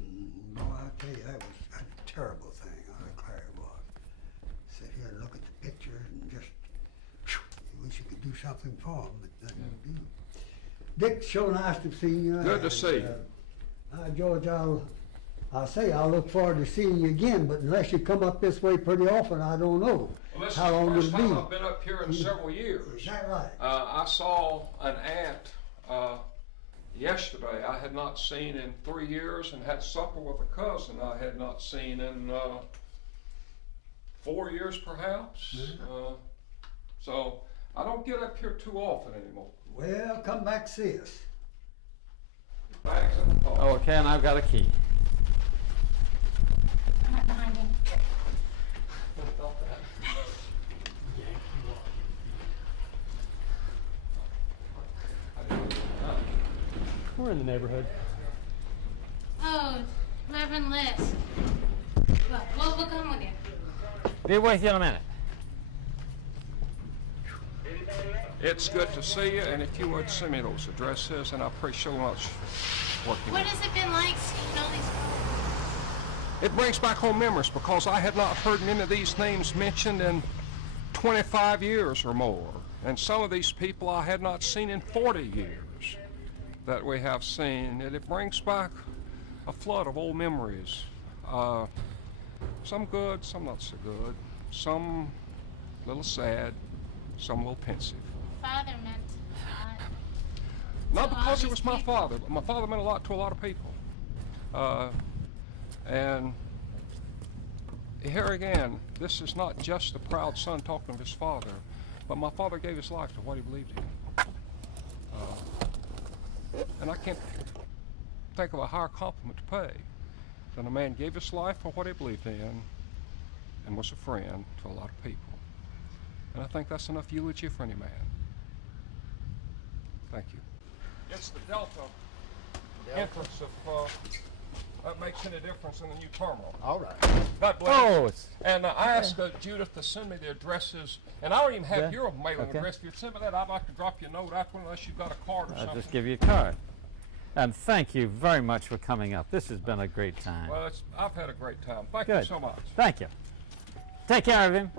Mm-hmm. Well, I'll tell you, that was a terrible thing. I declare it was. Sit here and look at the pictures and just, you wish you could do something for them, but nothing to do. Dick, so nice to see you. Good to see you. George, I'll look forward to seeing you again, but unless you come up this way pretty often, I don't know how long This is the first it'll be. time I've been up here in several years. Is that right? I saw an aunt yesterday I had not seen in 3 years, and had supper with a cousin I had not seen in 4 years perhaps. Mm-hmm. So I don't get up here too often anymore. Well, come back see us. Bags in the car. Oh, okay, and I've got a key. I'm right behind you. We're in the neighborhood. Oh, Reverend Lisk. Well, we'll come with you. Be with you in a minute. It's good to see you, and if you would send me those addresses, and I appreciate so much working What with has it been like seeing all these photos? you. It brings back home memories because I had not heard many of these names mentioned in 25 years or more. And some of these people I had not seen in 40 years that we have seen. And it brings back a flood of old memories. Some good, some not so good. Some a little sad, some a little pensive. Father meant a lot. Not To all because he these was my people. father, but my father meant a lot to a lot of people. And here again, this is not just a proud son talking of his father, but my father gave his life to what he believed in. And I can't think of a higher compliment to pay than a man gave his life for what he believed in and was a friend to a lot of people. And I think that's enough eulogy for any man. Thank you. It's the Delta entrance of, that makes any difference in the new terminal. All right. God bless. Oh, it's And I asked Judith to send me the addresses, and I don't even have Yeah. your mailing Okay. address. If you'd send me that, I'd like to drop you a note after, unless you've got a card or I'll something. just give you a card. And thank you very much for coming up. This has been a great time. Well, I've had a great time. Thank you Good. so much. Thank you. Take care of him.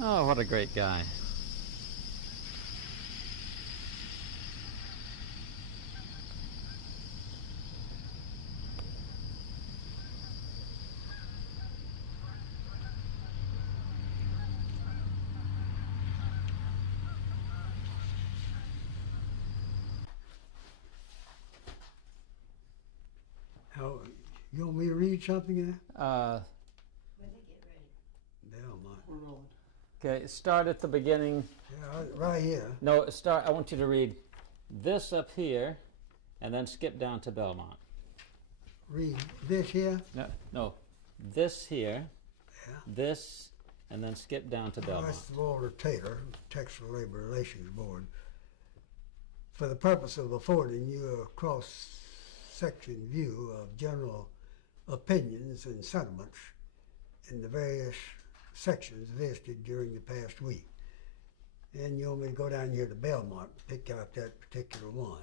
Oh, what a great guy. How, you want me to read something there? Uh, When they get ready. Belmont. We're rolling. okay, start at the beginning. Yeah, right here. No, start. I want you to read this up here, and then skip down to Belmont. Read this here. No, this here, Yeah. this, and then skip down to Belmont. That's Walter Taylor, Texas Labor Relations Board. For the purpose of affording you a cross-section view of general opinions and sentiments in the various sections visited during the past week. And you want me to go down here to Belmont, pick out that particular one.